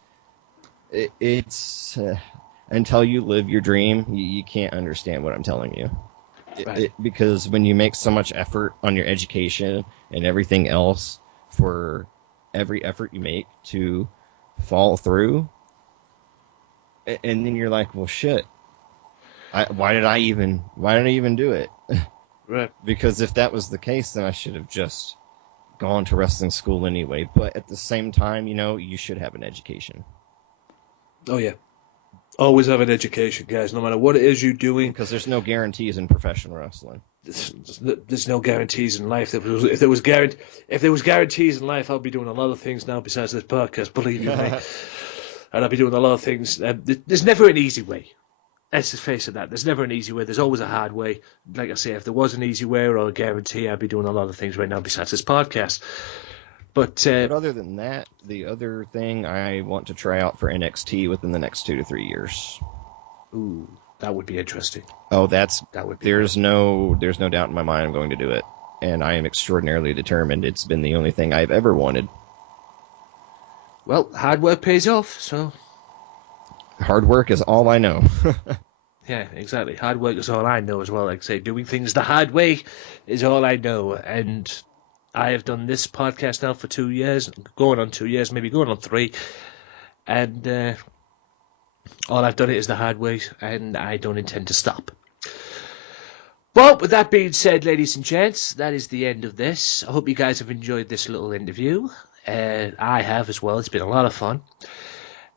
until you live your dream, you can't understand what I'm telling you. Because when you make so much effort on your education and everything else for every effort you make to follow through, and then you're like, well, shit. Why did I even do it? Right. Because if that was the case, then I should have just gone to wrestling school anyway. But at the same time, you should have an education. Oh, yeah. Always have an education, guys, no matter what it is you're doing. Because there's no guarantees in professional wrestling. There's no guarantees in life. If there was guarantees in life, I'd be doing a lot of things now besides this podcast, believe you me. And I'd be doing a lot of things. There's never an easy way. Let's just face it, there's never an easy way. There's always a hard way. Like I say, if there was an easy way or a guarantee, I'd be doing a lot of things right now besides this podcast. But other than that, the other thing I want to try out for NXT within the next 2 to 3 years. Ooh, that would be interesting. Oh, there's no doubt in my mind I'm going to do it. And I am extraordinarily determined. It's been the only thing I've ever wanted. Well, hard work pays off, so... Hard work is all I know. Yeah, exactly. Hard work is all I know as well. Like I say, doing things the hard way is all I know. And I have done this podcast now for 2 years, going on 2 years, maybe going on 3. And all I've done it is the hard way, and I don't intend to stop. Well, with that being said, ladies and gents, that is the end of this. I hope you guys have enjoyed this little interview. I have as well. It's been a lot of fun.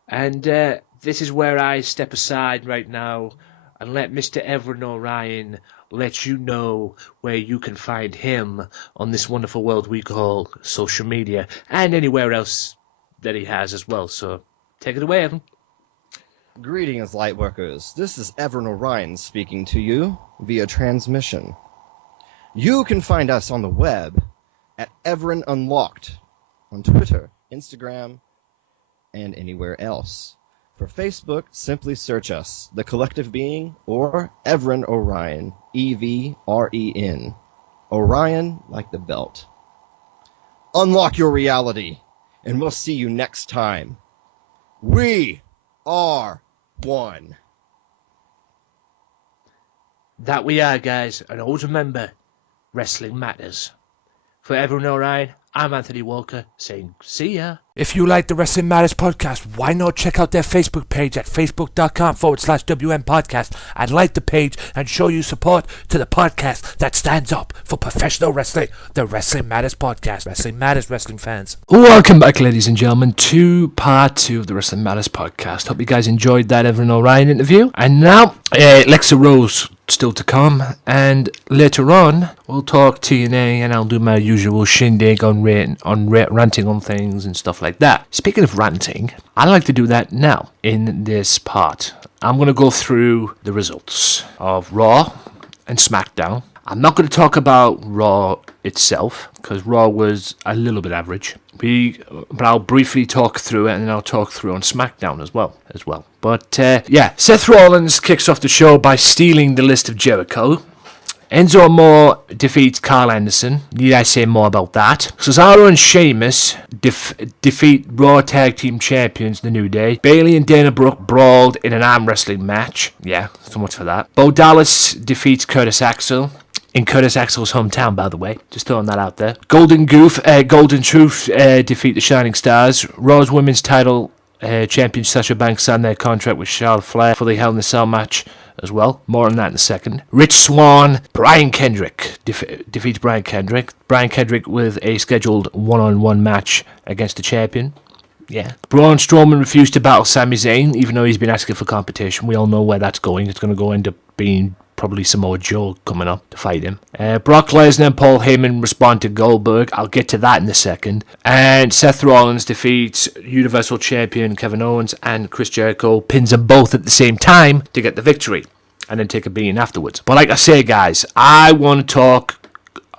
And this is where I step aside right now and let Mr. Evren Orion let you know where you can find him on this wonderful world we call social media and anywhere else that he has as well. So take it away, Evan. Greetings, Lightworkers. This is Evren Orion speaking to you via transmission. You can find us on the web at Evren Unlocked on Twitter, Instagram, and anywhere else. For Facebook, simply search us, The Collective Being, or Evren Orion, Evren. Orion like the belt. Unlock your reality, and we'll see you next time. We are one. That we are, guys, and always remember, wrestling matters. For Evren Orion, I'm Anthony Walker, saying see ya. If you like the Wrestling Matters podcast, why not check out their Facebook page at facebook.com/WM podcast and like the page and show your support to the podcast that stands up for professional wrestling, the Wrestling Matters podcast. Wrestling Matters, wrestling fans. Welcome back, ladies and gentlemen, to part 2 of the Wrestling Matters podcast. Hope you guys enjoyed that Evren Orion interview. And now, Lexa Rose still to come, and later on we'll talk TNA and I'll do my usual shindig on ranting on things and stuff like that. Speaking of ranting, I like to do that now in this part. I'm going to go through the results of Raw and Smackdown. I'm not going to talk about Raw itself because Raw was a little bit average. But I'll briefly talk through it and then I'll talk through on Smackdown as well. But Seth Rollins kicks off the show by stealing the list of Jericho. Enzo Amore defeats Carl Anderson. Need I say more about that? Cesaro and Sheamus defeat Raw Tag Team Champions The New Day. Bayley and Dana Brooke brawled in an arm wrestling match. Yeah, so much for that. Bo Dallas defeats Curtis Axel. In Curtis Axel's hometown, by the way. Just throwing that out there. Golden Truth defeat the Shining Stars. Raw's Women's Title champion Sasha Banks signed their contract with Charlotte Flair for the Hell in a Cell match as well. More on that in a second. Rich Swann, Brian Kendrick defeats Brian Kendrick. Brian Kendrick with a scheduled one-on-one match against the champion. Yeah. Braun Strowman refused to battle Sami Zayn, even though he's been asking for competition. We all know where that's going. It's going to end up being probably Samoa Joe coming up to fight him. Brock Lesnar and Paul Heyman respond to Goldberg. I'll get to that in a second. And Seth Rollins defeats Universal Champion Kevin Owens, and Chris Jericho pins them both at the same time to get the victory, and then take a beating afterwards. But like I say, guys, I want to talk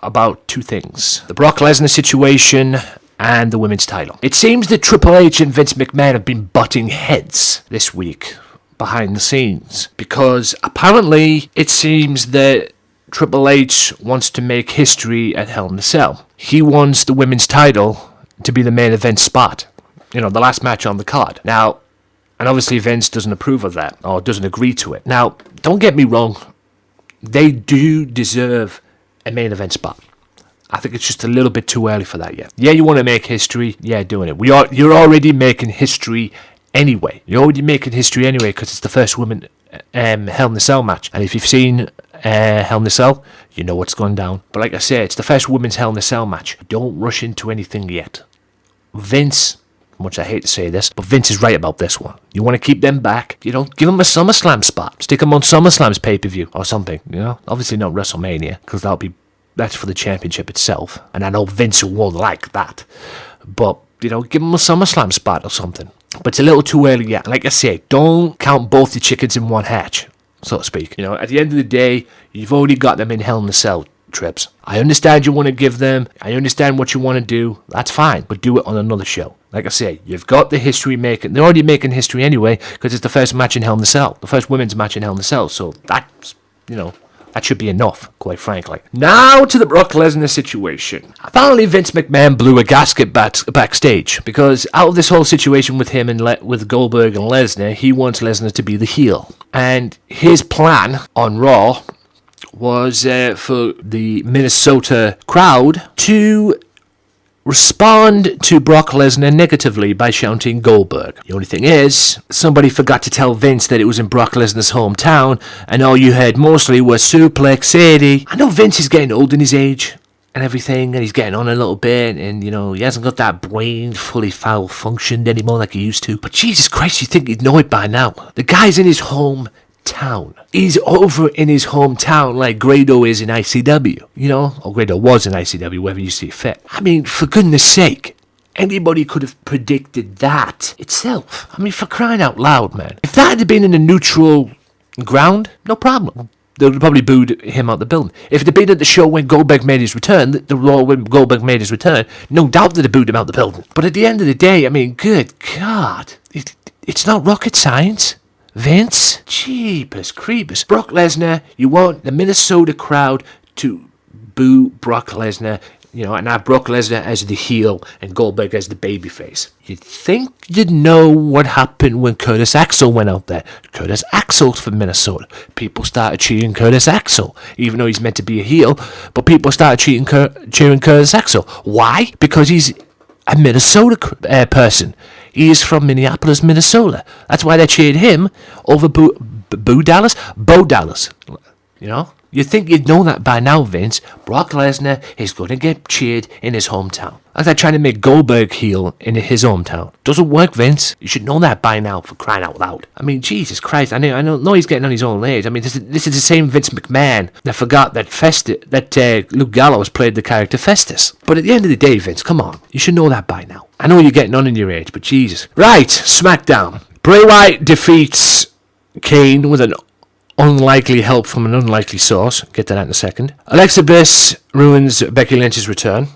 about two things. The Brock Lesnar situation and the women's title. It seems that Triple H and Vince McMahon have been butting heads this week behind the scenes, because apparently it seems that Triple H wants to make history at Hell in a Cell. He wants the women's title to be the main event spot, the last match on the card. Now, and obviously Vince doesn't approve of that, or doesn't agree to it. Now, don't get me wrong, they do deserve a main event spot. I think it's just a little bit too early for that yet. Yeah, you want to make history? Yeah, doing it. You're already making history anyway. You're already making history anyway, because it's the first women Hell in a Cell match. And if you've seen Hell in a Cell, you know what's going down. But like I say, it's the first women's Hell in a Cell match. Don't rush into anything yet. Vince, much I hate to say this, but Vince is right about this one. You want to keep them back, give them a SummerSlam spot. Stick them on SummerSlam's pay-per-view or something, Obviously not WrestleMania, because that's for the championship itself. And I know Vince won't like that. But, give them a SummerSlam spot or something. But it's a little too early yet. Like I say, don't count both the chickens in one hatch, so to speak. At the end of the day, you've already got them in Hell in a Cell trips. I understand you want to give them. I understand what you want to do. That's fine. But do it on another show. Like I say, you've got the history making. They're already making history anyway, because it's the first match in Hell in a Cell. The first women's match in Hell in a Cell. So that's, that should be enough, quite frankly. Now to the Brock Lesnar situation. Apparently Vince McMahon blew a gasket backstage, because out of this whole situation with him and with Goldberg and Lesnar, he wants Lesnar to be the heel. And his plan on Raw was for the Minnesota crowd to respond to Brock Lesnar negatively by shouting Goldberg. The only thing is, somebody forgot to tell Vince that it was in Brock Lesnar's hometown, and all you heard mostly was Suplex City. I know Vince is getting old in his age and everything, and he's getting on a little bit, and he hasn't got that brain fully foul functioned anymore like he used to. But Jesus Christ, you'd think he'd know it by now. The guy's in his hometown. He's over in his hometown like Grado is in ICW, or Grado was in ICW, wherever you see fit. I mean, for goodness sake, anybody could have predicted that itself. I mean, for crying out loud, man. If that had been in a neutral ground, no problem. They would have probably booed him out the building. If it had been at the show when Goldberg made his return, the Raw when Goldberg made his return, no doubt they'd have booed him out the building. But at the end of the day, I mean, good God, it's not rocket science. Vince? Jeepers creepers. Brock Lesnar, you want the Minnesota crowd to boo Brock Lesnar, and have Brock Lesnar as the heel and Goldberg as the babyface. You'd think you'd know what happened when Curtis Axel went out there. Curtis Axel's from Minnesota. People started cheering Curtis Axel, even though he's meant to be a heel, but people started cheering Curtis Axel. Why? Because he's a Minnesota person. He is from Minneapolis, Minnesota. That's why they cheered him over Bo Dallas. You'd think you'd know that by now, Vince. Brock Lesnar is going to get cheered in his hometown. Like they're trying to make Goldberg heel in his hometown. Doesn't work, Vince. You should know that by now, for crying out loud. I mean, Jesus Christ. I know he's getting on his own age. I mean, this is the same Vince McMahon that forgot that Luke Gallows played the character Festus. But at the end of the day, Vince, come on. You should know that by now. I know you're getting on in your age, but Jesus. Right, Smackdown. Bray Wyatt defeats Kane with an unlikely help from an unlikely source. Get to that in a second. Alexa Bliss ruins Becky Lynch's return.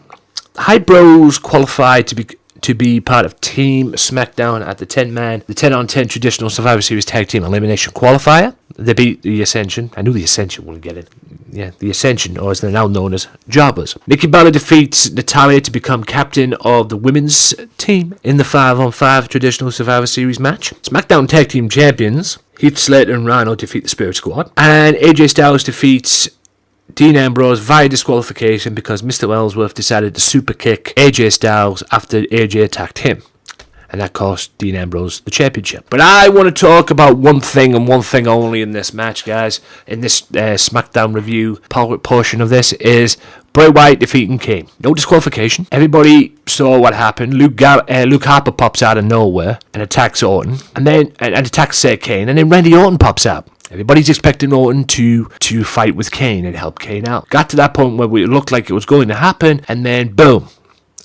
Hype Bros qualified to be part of Team Smackdown at the 10-on-10 traditional Survivor Series Tag Team Elimination Qualifier. They beat the Ascension. I knew the Ascension wouldn't get it. Yeah, the Ascension, or as they're now known as Jobbers. Nikki Bella defeats Natalya to become captain of the women's team in the 5-on-5 traditional Survivor Series match. SmackDown Tag Team Champions Heath Slater and Rhino defeat the Spirit Squad. And AJ Styles defeats Dean Ambrose via disqualification because Mr. Ellsworth decided to super kick AJ Styles after AJ attacked him. And that cost Dean Ambrose the championship. But I want to talk about one thing and one thing only in this match, guys. In this SmackDown review portion of this is Bray Wyatt defeating Kane. No disqualification. Everybody saw what happened. Luke Harper pops out of nowhere and attacks Orton, and attacks Kane, and then Randy Orton pops out. Everybody's expecting Orton to fight with Kane and help Kane out. Got to that point where it looked like it was going to happen, and then boom.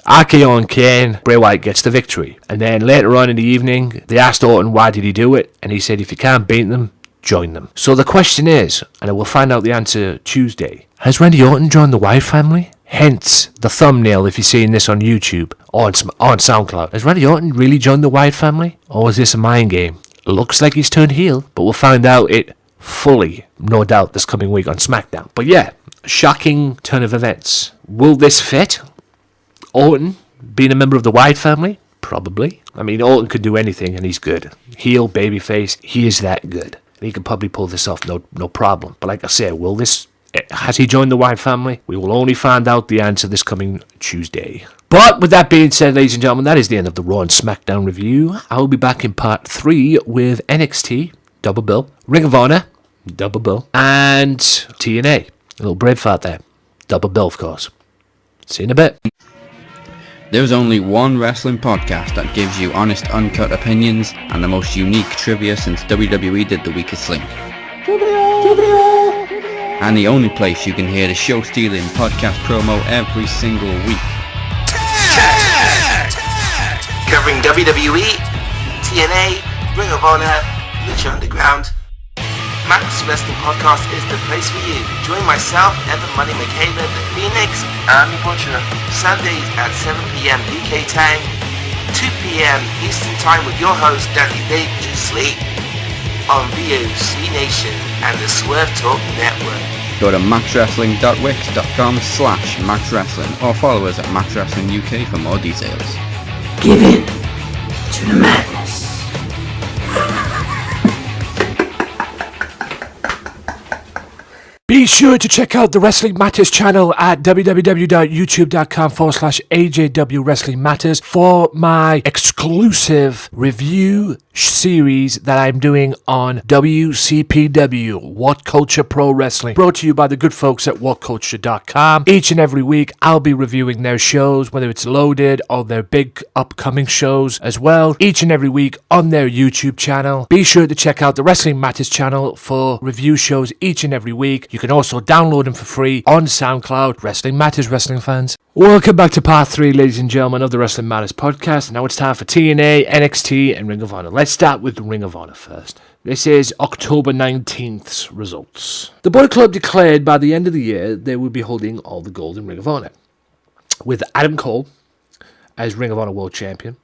RKO on Kane, Bray Wyatt gets the victory. And then later on in the evening, they asked Orton why did he do it, and he said if you can't beat them, join them. So the question is, and I will find out the answer Tuesday, has Randy Orton joined the Wyatt family? Hence the thumbnail if you're seeing this on YouTube or on SoundCloud. Has Randy Orton really joined the Wyatt family? Or is this a mind game? Looks like he's turned heel, but we'll find out it fully, no doubt, this coming week on Smackdown. But yeah, shocking turn of events. Will this fit? Orton being a member of the Wyatt family? Probably. I mean, Orton could do anything and he's good. Heel, babyface, he is that good. He could probably pull this off, no problem. But like I said, has he joined the Wyatt family? We will only find out the answer this coming Tuesday. But with that being said, ladies and gentlemen, that is the end of the Raw and Smackdown review. I will be back in part 3 with NXT, double bill, Ring of Honor, double bill, and TNA. A little Braveheart there. Double bill, of course. See you in a bit. There's only one wrestling podcast that gives you honest, uncut opinions and the most unique trivia since WWE did The Weakest Link. And the only place you can hear the show-stealing podcast promo every single week. Covering WWE, TNA, Ring of Honor, Lucha Underground. Max Wrestling Podcast is the place for you. Join myself, Evan Money McCabe, the Phoenix, and the Butcher. Sundays at 7 p.m. UK time, 2 p.m. Eastern time with your host, Daddy Dangerously, on VOC Nation and the Swerve Talk Network. Go to maxwrestling.wix.com/maxwrestling or follow us at maxwrestling UK for more details. Give in to the madness. Be sure to check out the Wrestling Matters channel at www.youtube.com/AJW Wrestling Matters for my exclusive review series that I'm doing on WCPW, What Culture Pro Wrestling, brought to you by the good folks at whatculture.com. Each and every week I'll be reviewing their shows, whether it's loaded or their big upcoming shows as well, each and every week on their YouTube channel. Be sure to check out the Wrestling Matters channel for review shows each and every week. You can also download them for free on SoundCloud. Wrestling Matters, wrestling fans. Welcome back to part 3, ladies and gentlemen, of the Wrestling Matters podcast. Now it's time for TNA, NXT, and Ring of Honor. Let's start with Ring of Honor first. This is October 19th's results. The Bullet Club declared by the end of the year they would be holding all the gold in Ring of Honor, with Adam Cole as Ring of Honor World Champion,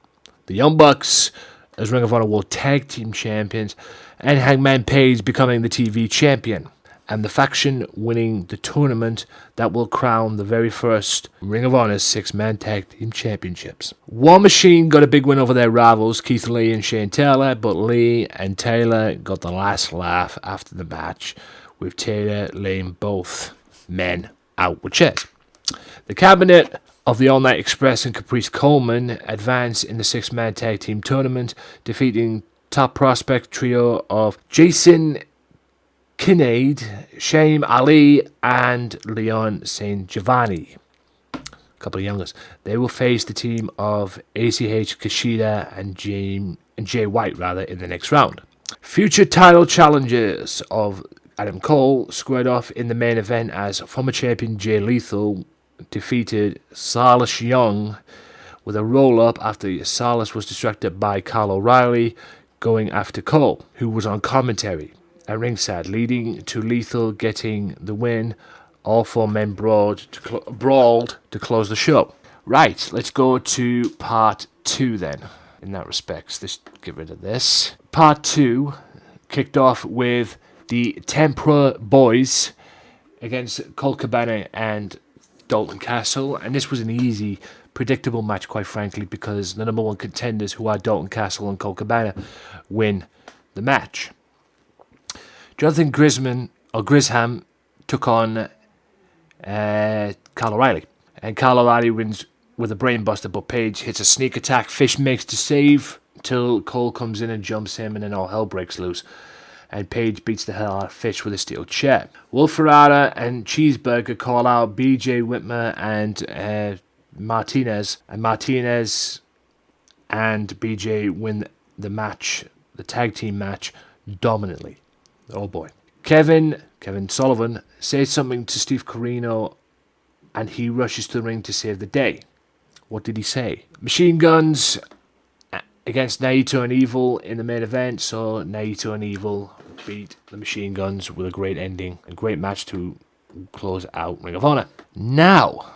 the Young Bucks as Ring of Honor World Tag Team Champions, and Hangman Page becoming the TV Champion, and the faction winning the tournament that will crown the very first Ring of Honor's 6-man tag team championships. War Machine got a big win over their rivals, Keith Lee and Shane Taylor, but Lee and Taylor got the last laugh after the match, with Taylor laying both men out with chairs. The cabinet of the All Night Express and Caprice Coleman advanced in the 6-man tag team tournament, defeating top prospect trio of Jason Kinnaid, Shame Ali, and Leon St. Giovanni. A couple of youngers. They will face the team of ACH Kushida and Jay White in the next round. Future title challenges of Adam Cole squared off in the main event as former champion Jay Lethal defeated Silas Young with a roll-up after Silas was distracted by Kyle O'Reilly going after Cole, who was on commentary at ringside, leading to Lethal getting the win. All 4 men brawled to close the show. Right, let's go to part 2 then. In that respect, let's get rid of this. Part 2 kicked off with the Tempura Boys against Colt Cabana and Dalton Castle, and this was an easy, predictable match, quite frankly, because the number 1 contenders, who are Dalton Castle and Colt Cabana, win the match. Jonathan Grisham took on Kyle O'Reilly, and Kyle O'Reilly wins with a brainbuster, but Page hits a sneak attack. Fish makes the save till Cole comes in and jumps him, and then all hell breaks loose. and Paige beats the hell out of Fish with a steel chair. Wolf Ferrara and Cheeseburger call out BJ Whitmer and Martinez, and Martinez and BJ win the match, the tag team match, dominantly. Oh boy. Kevin Sullivan says something to Steve Corino, and he rushes to the ring to save the day. What did he say? Machine Guns against Naito and Evil in the main event. So Naito and Evil beat the Machine Guns with a great ending, a great match to close out Ring of Honor. Now,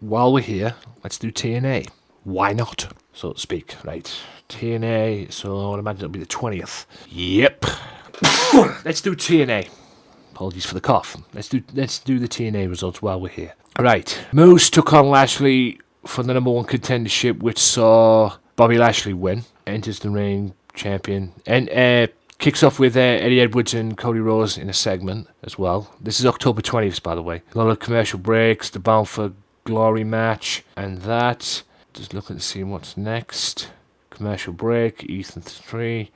while we're here, let's do TNA. Why not, so to speak, right? TNA, so I would imagine it'll be the 20th. Yep. Let's do TNA. Apologies for the cough. Let's do the TNA results while we're here. Right. Moose took on Lashley for the number one contendership, which saw Bobby Lashley win. Enters the ring, champion. And kicks off with Eddie Edwards and Cody Rhodes in a segment as well. This is October 20th, by the way. A lot of commercial breaks, the Bound for Glory match, and that. Just looking to see what's next. Commercial break, Ethan 3.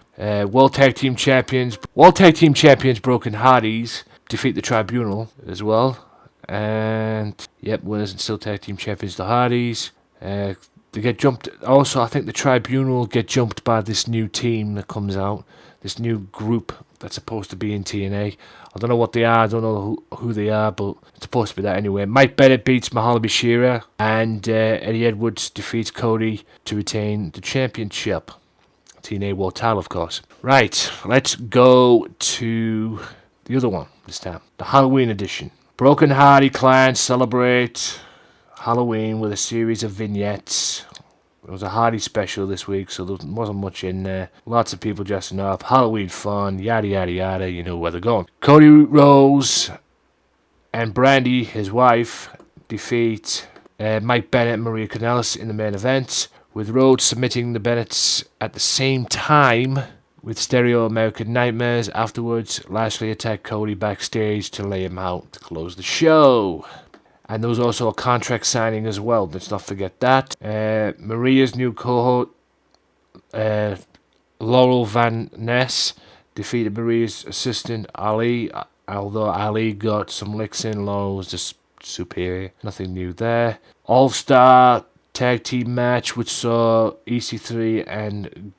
World Tag Team Champions. World Tag Team Champions Broken Hardys defeat the Tribunal as well. And, yep, winners and still Tag Team Champions, the Hardys. They get jumped. Also, I think the Tribunal get jumped by this new team that comes out. This new group that's supposed to be in TNA. I don't know what they are. I don't know who they are, but it's supposed to be that anyway. Mike Bennett beats Mahalo Bashira, and Eddie Edwards defeats Cody to retain the championship. TNA World title, of course. Right, let's go to the other one this time. The Halloween edition. Broken Hardy Clan celebrate Halloween with a series of vignettes. It was a Hardy special this week, so there wasn't much in there. Lots of people dressing up, Halloween fun, yada yada yada, you know where they're going. Cody Rhodes and Brandy, his wife, defeat Mike Bennett and Maria Kanellis in the main event, with Rhodes submitting the Bennetts at the same time with Stereo American Nightmares. Afterwards, Lashley attacked Cody backstage to lay him out to close the show. And there was also a contract signing as well. Let's not forget that. Maria's new cohort, Laurel Van Ness, defeated Maria's assistant, Ali. Although Ali got some licks in, Laurel was just superior. Nothing new there. All-Star Tag Team match, which saw EC3 and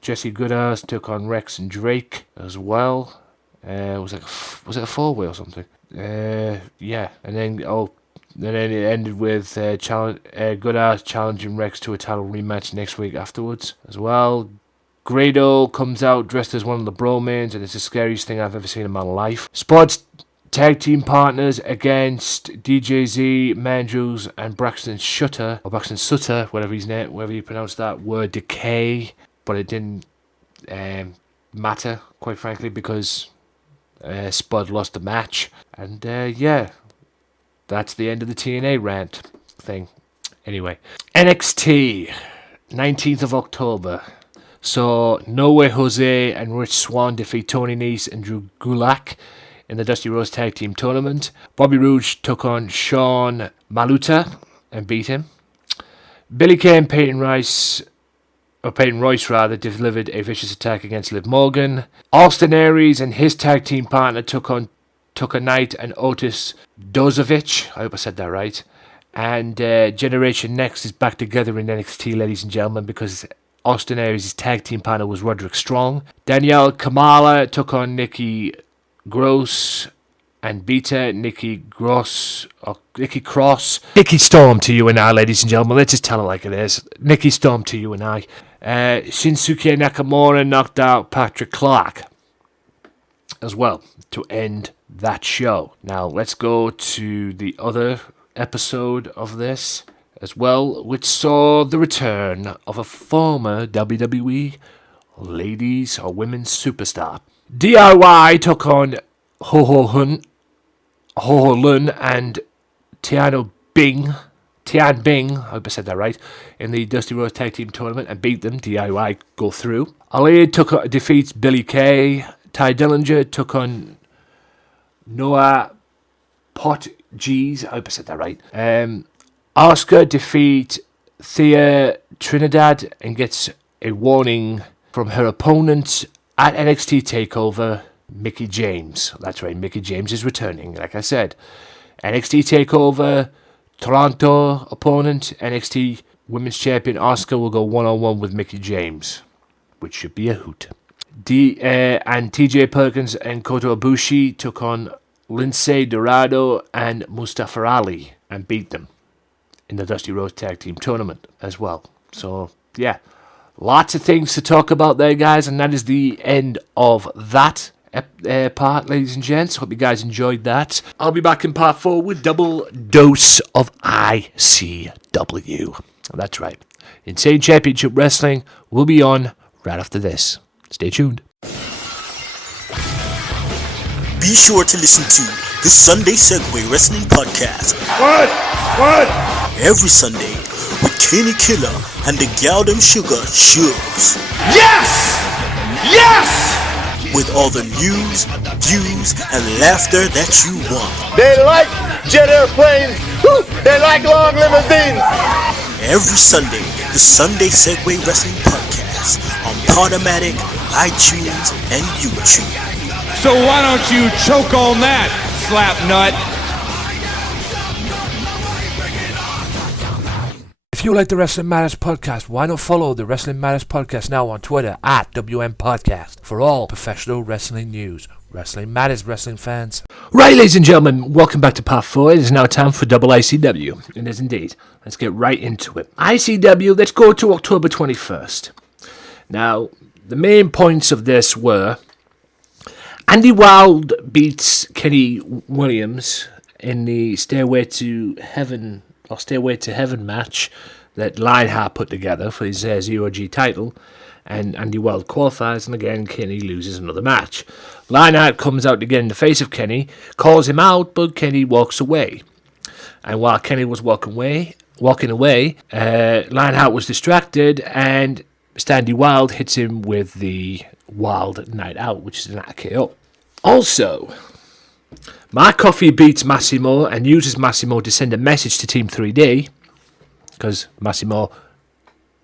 Jesse Goodhouse took on Rex and Drake as well. Was it a four-way or something? Yeah, and then it ended with Goodhouse challenging Rex to a title rematch next week afterwards as well. Grado comes out dressed as one of the Bromans, and it's the scariest thing I've ever seen in my life. Sports tag team partners against DJZ, Mandrews, and Braxton Sutter, whatever his name, whatever you pronounce that, were Decay, but it didn't matter, quite frankly, because Spud lost the match. And yeah, that's the end of the TNA rant thing. Anyway, NXT, 19th of October. So, No Way Jose and Rich Swann defeat Tony Nese and Drew Gulak in the Dusty Rhodes Tag Team Tournament. Bobby Roode took on Sean Maluta and beat him. Billy Kay and Peyton Royce delivered a vicious attack against Liv Morgan. Austin Aries and his tag team partner took on Tucker Knight and Otis Dozovic. I hope I said that right. And Generation Next is back together in NXT, ladies and gentlemen, because Austin Aries' tag team partner was Roderick Strong. Danielle Kamala took on Nikki Gross and beat her. Nikki Cross. Nikki Storm to you and I, ladies and gentlemen. Let's just tell it like it is. Nikki Storm to you and I. Shinsuke Nakamura knocked out Patrick Clark as well to end that show. Now let's go to the other episode of this as well, which saw the return of a former WWE ladies or women's superstar. DIY took on Ho Ho Lun and Tian Bing, I hope I said that right, in the Dusty Rhodes Tag Team Tournament and beat them. DIY go through. Ali defeats Billy Kay. Ty Dillinger took on Noah Potgees, I hope I said that right. Asuka defeats Thea Trinidad and gets a warning from her opponent At NXT TakeOver, Mickie James. That's right, Mickie James is returning, like I said. NXT TakeOver, Toronto opponent, NXT Women's Champion Asuka will go one-on-one with Mickie James, which should be a hoot. And TJ Perkins and Kota Ibushi took on Lindsay Dorado and Mustafa Ali and beat them in the Dusty Rhodes Tag Team Tournament as well. So, yeah, lots of things to talk about there, guys, and that is the end of that part, ladies and gents. Hope you guys enjoyed that. I'll be back in part 4 with double dose of ICW. That's right. Insane Championship Wrestling will be on right after this. Stay tuned. Be sure to listen to the Sunday Segway Wrestling Podcast. What? Every Sunday with Kenny Killer and the Galdem Sugar Shugs. Yes! Yes! With all the news, views, and laughter that you want. They like jet airplanes. Woo! They like long limousines. Every Sunday, the Sunday Segway Wrestling Podcast on Podomatic, iTunes, and YouTube. So why don't you choke on that, slap nut? If you like the Wrestling Matters Podcast, why not follow the Wrestling Matters Podcast now on Twitter at WM Podcast for all professional wrestling news. Wrestling Matters, wrestling fans. Right, ladies and gentlemen, welcome back to part 4. It is now time for double ICW. It is indeed. Let's get right into it. ICW, let's go to October 21st. Now, the main points of this were Andy Wilde beats Kenny Williams in the Stairway to Heaven match that Lionheart put together for his 0G title, and Andy Wilde qualifies, and again Kenny loses another match. Lionheart comes out to get in the face of Kenny, calls him out, but Kenny walks away. And while Kenny was walking away, Lionheart was distracted, and Andy Wilde hits him with the Wild Night Out, which is an RKO. Also, Mark Coffey beats Massimo and uses Massimo to send a message to Team 3D, because Massimo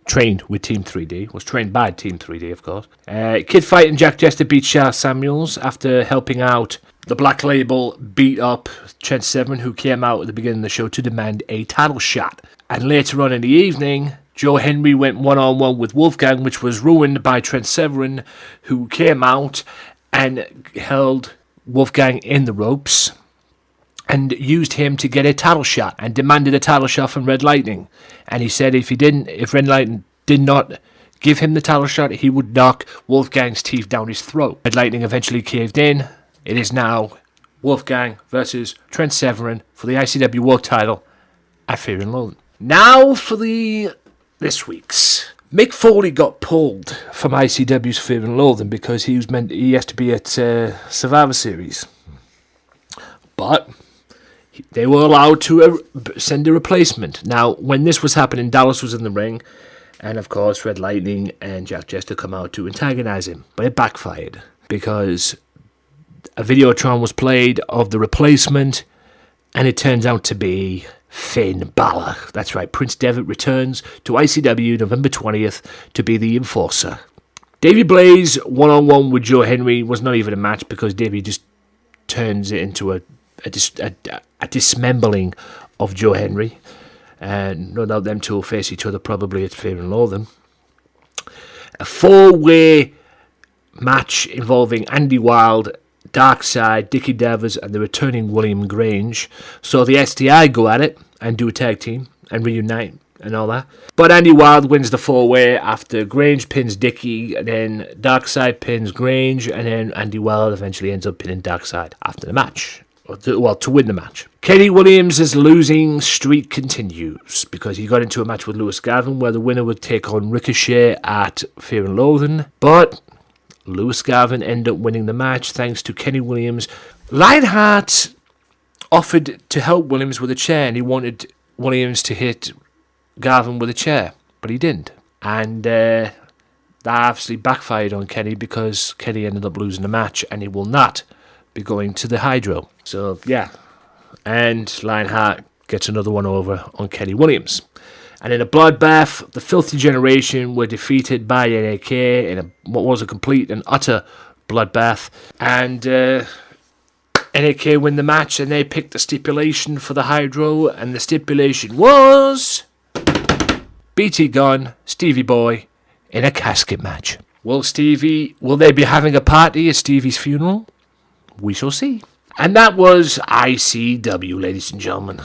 trained with Team 3D, was trained by Team 3D, of course. Kid Fight and Jack Jester beat Charles Samuels after helping out the Black Label beat up Trent Severin, who came out at the beginning of the show to demand a title shot. And later on in the evening, Joe Henry went one-on-one with Wolfgang, which was ruined by Trent Severin, who came out and held Wolfgang in the ropes and used him to get a title shot and demanded a title shot from Red Lightning. And he said if Red Lightning did not give him the title shot, he would knock Wolfgang's teeth down his throat. Red Lightning eventually caved in. It is now Wolfgang versus Trent Severin for the ICW World title at Fear and Loathing. Now for this week's. Mick Foley got pulled from ICW's Fear and Loathing because he has to be at Survivor Series. But they were allowed to send a replacement. Now, when this was happening, Dallas was in the ring, and of course Red Lightning and Jack Jester come out to antagonize him. But it backfired because a Videotron was played of the replacement, and it turns out to be Finn Balor. That's right, Prince Devitt returns to ICW November 20th to be the enforcer. Davey Blaze one-on-one with Joe Henry was not even a match because Davey just turns it into a dismembering of Joe Henry. And no doubt them two will face each other probably at Fear and Loathing. A 4-way match involving Andy Wilde, Darkside, Dickie Devers, and the returning William Grange. So the STI go at it and do a tag team and reunite and all that. But Andy Wilde wins the 4-way after Grange pins Dickie, and then Darkside pins Grange, and then Andy Wilde eventually ends up pinning Darkside after the match. To win the match. Kenny Williams' losing streak continues because he got into a match with Lewis Garvin where the winner would take on Ricochet at Fear and Loathing. But Lewis Garvin ended up winning the match thanks to Kenny Williams. Lionheart offered to help Williams with a chair, and he wanted Williams to hit Garvin with a chair, but he didn't. And that obviously backfired on Kenny because Kenny ended up losing the match, and he will not be going to the Hydro. So, yeah. And Lionheart gets another one over on Kenny Williams. And in a bloodbath, the Filthy Generation were defeated by NAK in what was a complete and utter bloodbath. And NAK win the match, and they picked the stipulation for the Hydro, and the stipulation was BT Gunn, Stevie Boy, in a casket match. Will they be having a party at Stevie's funeral? We shall see. And that was ICW, ladies and gentlemen.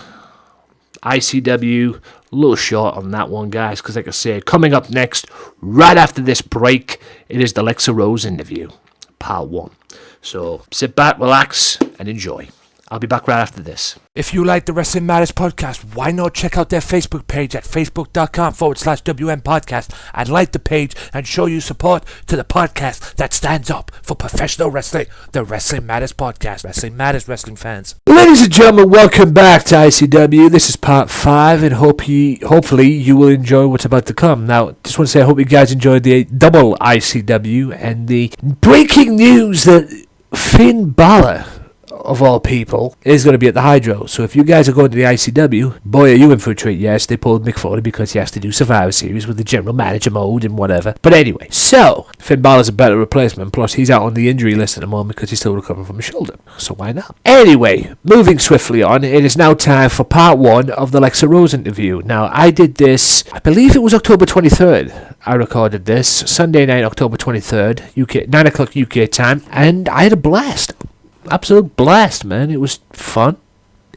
ICW, a little short on that one, guys, because like I said, coming up next, right after this break, it is the Lexa Rose interview, part 1. So sit back, relax, and enjoy. I'll be back right after this. If you like the Wrestling Matters podcast, why not check out their Facebook page at facebook.com/WM podcast and like the page and show your support to the podcast that stands up for professional wrestling, the Wrestling Matters podcast. Wrestling Matters, wrestling fans. Ladies and gentlemen, welcome back to ICW. This is part 5, and hopefully you will enjoy what's about to come. Now, just want to say I hope you guys enjoyed the double ICW and the breaking news that Finn Balor, of all people, is going to be at the Hydro. So if you guys are going to the ICW, boy, are you in for a treat. Yes, they pulled Mick Foley because he has to do Survivor Series with the general manager mode and whatever. But anyway, so Finn Balor's a better replacement. Plus, he's out on the injury list at the moment because he's still recovering from his shoulder. So why not? Anyway, moving swiftly on, it is now time for part 1 of the Lexa Rose interview. Now, I did this, I believe it was October 23rd. I recorded this Sunday night, October 23rd, UK 9 o'clock UK time, and I had a blast. Absolute blast, man. It was fun,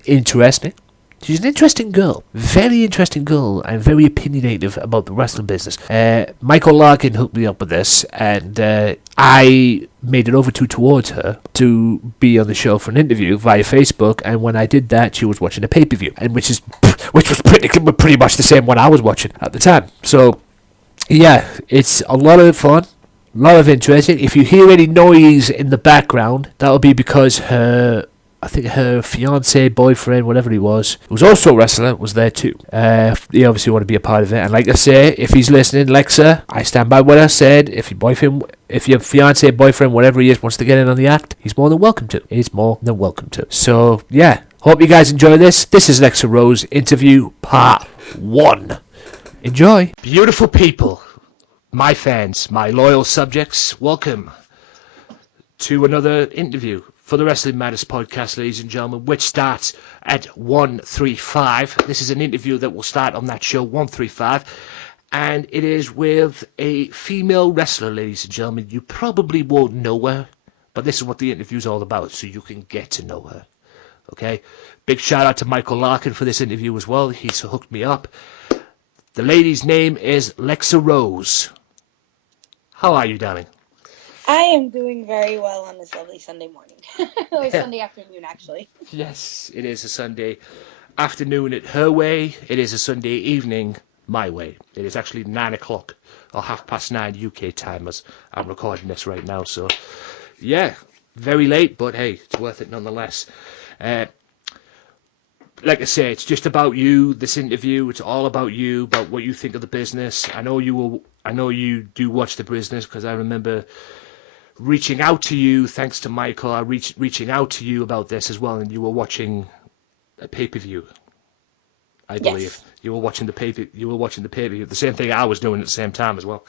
interesting. She's an interesting girl, very interesting girl, and very opinionative about the wrestling business. Michael Larkin hooked me up with this, and I made it over towards her to be on the show for an interview via Facebook. And when I did that, she was watching a pay-per-view, and which was pretty much the same one I was watching at the time. So yeah, it's a lot of fun. A lot of interesting. If you hear any noise in the background, that'll be because her fiance, boyfriend, whatever he was, who was also a wrestler, was there too. He obviously want to be a part of it. And like I say, if he's listening, Lexa, I stand by what I said. If your fiance, boyfriend, whatever he is, wants to get in on the act, he's more than welcome to. He's more than welcome to. So yeah, hope you guys enjoy this. This is Lexa Rose interview part 1. Enjoy. Beautiful people. My fans, my loyal subjects, welcome to another interview for the Wrestling Matters podcast, ladies and gentlemen, which starts at 135. This is an interview that will start on that show, 135, and it is with a female wrestler, ladies and gentlemen. You probably won't know her, but this is what the interview's all about, so you can get to know her. Okay? Big shout out to Michael Larkin for this interview as well. He's hooked me up. The lady's name is Lexa Rose. How are you, darling? I am doing very well on this lovely Sunday morning. Or Sunday afternoon, actually. Yes, it is a Sunday afternoon at her way. It is a Sunday evening my way. It is actually 9 o'clock or 9:30 UK time as I'm recording this right now. So, yeah, very late, but hey, it's worth it nonetheless. Like I say, it's just about you, this interview. It's all about you, about what you think of the business. I know you do watch the business because I remember reaching out to you, thanks to Michael. Reaching out to you about this as well, and you were watching a pay-per-view. I believe. Yes. You were watching the pay-per-view. The same thing I was doing at the same time as well.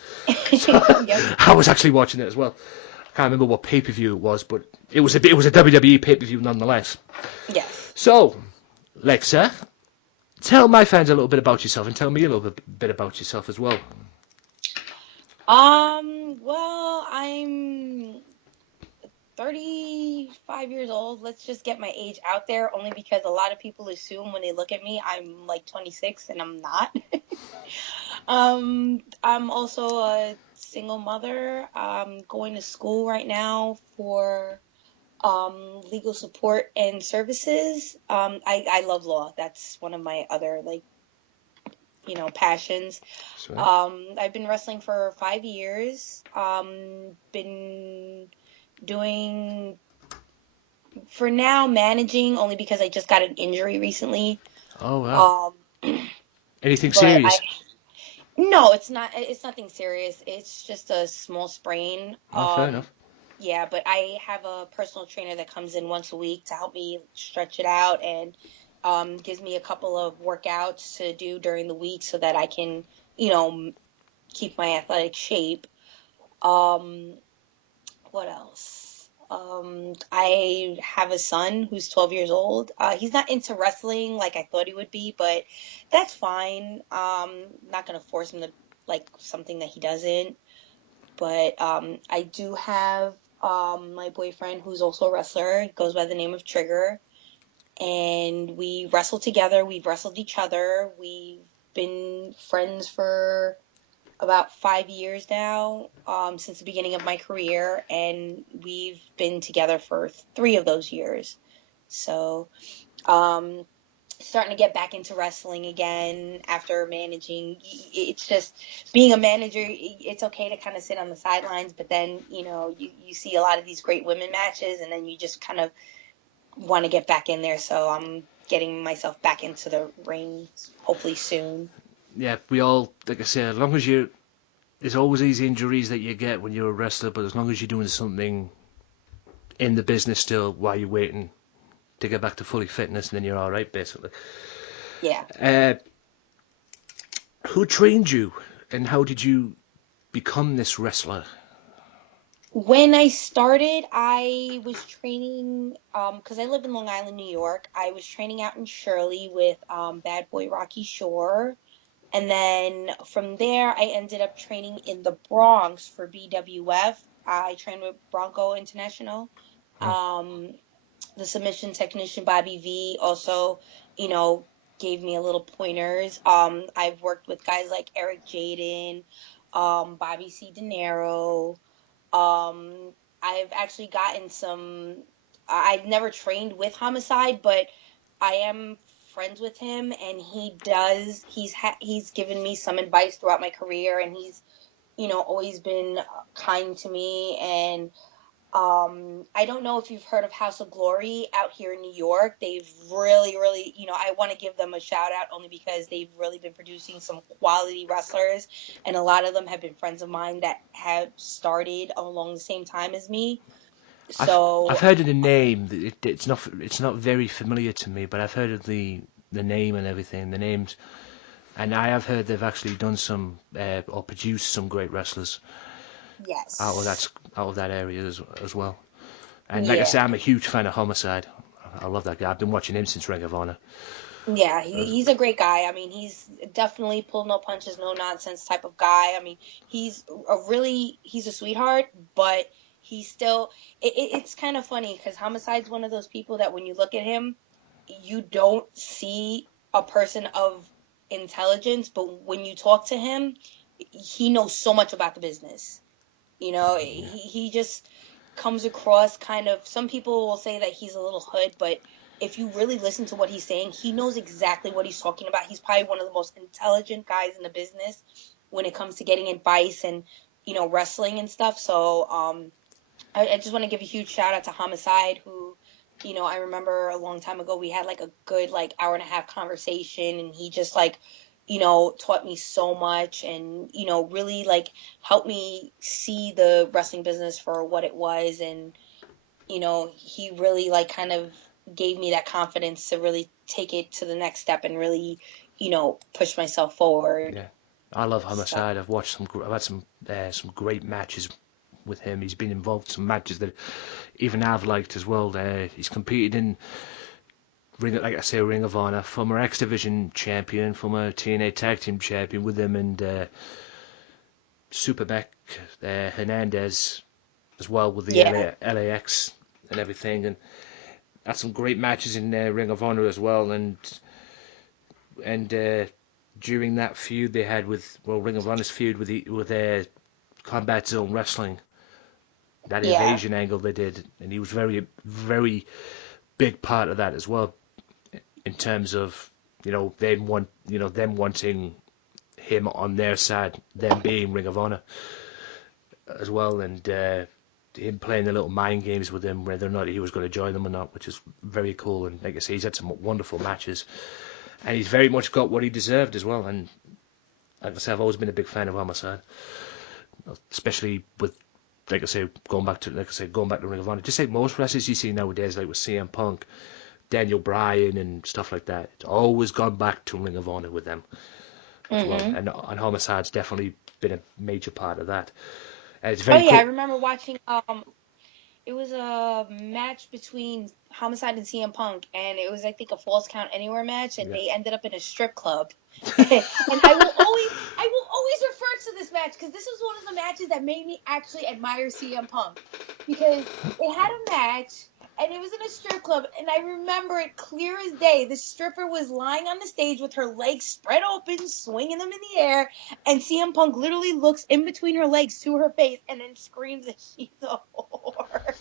So, yep. I was actually watching it as well. I can't remember what pay-per-view it was, but it was a WWE pay-per-view nonetheless. Yes. So, Lexa, tell my fans a little bit about yourself, and tell me a little bit about yourself as well. Well, I'm 35 years old. Let's just get my age out there, only because a lot of people assume when they look at me, I'm like 26, and I'm not. I'm also a single mother. I'm going to school right now for legal support and services. I love law. That's one of my other, passions. Sure. I've been wrestling for 5 years. Been doing, for now, managing, only because I just got an injury recently. Oh, wow. Anything serious? No, it's not. It's nothing serious. It's just a small sprain. Fair enough. Yeah, but I have a personal trainer that comes in once a week to help me stretch it out and gives me a couple of workouts to do during the week so that I can, keep my athletic shape. What else? I have a son who's 12 years old. He's not into wrestling like I thought he would be, but that's fine. Not going to force him to like something that he doesn't. But I do have my boyfriend who's also a wrestler. He goes by the name of Trigger. And we wrestle together. We've wrestled each other. We've been friends for about 5 years now, since the beginning of my career, and we've been together for 3 of those years. So, starting to get back into wrestling again after managing. It's just being a manager. It's okay to kind of sit on the sidelines, but then you see a lot of these great women matches, and then you just kind of want to get back in there. So I'm getting myself back into the ring hopefully soon. Yeah, we all, like I said, as long as there's always these injuries that you get when you're a wrestler, but as long as you're doing something in the business still while you're waiting to get back to fully fitness, then you're all right, basically. Yeah. Who trained you, and how did you become this wrestler? When I started, I was training, because I live in Long Island, New York. I was training out in Shirley with Bad Boy Rocky Shore. And then from there, I ended up training in the Bronx for BWF. I trained with Bronco International. The submission technician, Bobby V, also, gave me a little pointers. I've worked with guys like Eric Jaden, Bobby C. De Niro. I've actually gotten I've never trained with Homicide, but I am friends with him, and he's given me some advice throughout my career, and he's, always been kind to me. And I don't know if you've heard of House of Glory out here in New York. They've really, really, I want to give them a shout out only because they've really been producing some quality wrestlers, and a lot of them have been friends of mine that have started along the same time as me. So I've heard of the name. It's not very familiar to me, but I've heard of the name and everything, the names, and I have heard they've actually done some or produced some great wrestlers. Yes. Out of that area as well. And like I said, I'm a huge fan of Homicide. I love that guy. I've been watching him since Ring of Honor. Yeah, he's a great guy. I mean, he's definitely pull no punches, no nonsense type of guy. I mean, he's a sweetheart, but he's still, it's kind of funny because Homicide's one of those people that when you look at him, you don't see a person of intelligence, but when you talk to him, he knows so much about the business. He just comes across kind of, some people will say that he's a little hood, but if you really listen to what he's saying, he knows exactly what he's talking about. He's probably one of the most intelligent guys in the business when it comes to getting advice and, wrestling and stuff. So I just want to give a huge shout out to Homicide, who, I remember a long time ago we had like a good hour and a half conversation, and he just taught me so much, and really helped me see the wrestling business for what it was. And he really kind of gave me that confidence to really take it to the next step and really push myself forward. Yeah, I love Homicide. I've watched I've had some great matches with him. He's been involved in some matches that even I've liked as well. He's competed in Ring of Honor, former X Division champion, former TNA Tag Team champion with him, and Superbeck Hernandez as well with the LAX and everything, and had some great matches in Ring of Honor as well. And during that feud they had with Ring of Honor's feud with Combat Zone Wrestling, that invasion angle they did, and he was very, very big part of that as well, in terms of them wanting him on their side, them being Ring of Honor as well, and him playing the little mind games with him, whether or not he was going to join them or not, which is very cool. And like I say, he's had some wonderful matches, and he's very much got what he deserved as well. And like I say, I've always been a big fan of Homicide, especially with, like I say, going back to Ring of Honor. Just like most wrestlers you see nowadays, like with CM Punk, Daniel Bryan and stuff like that. It's always gone back to Ring of Honor with them. As well. And Homicide's definitely been a major part of that. And it's very I remember watching. It was a match between Homicide and CM Punk, and it was, I think, a Falls Count Anywhere match, and they ended up in a strip club. And I will always refer to this match because this was one of the matches that made me actually admire CM Punk, because they had a match. And it was in a strip club, and I remember it clear as day. The stripper was lying on the stage with her legs spread open, swinging them in the air, and CM Punk literally looks in between her legs to her face and then screams that she's a whore. And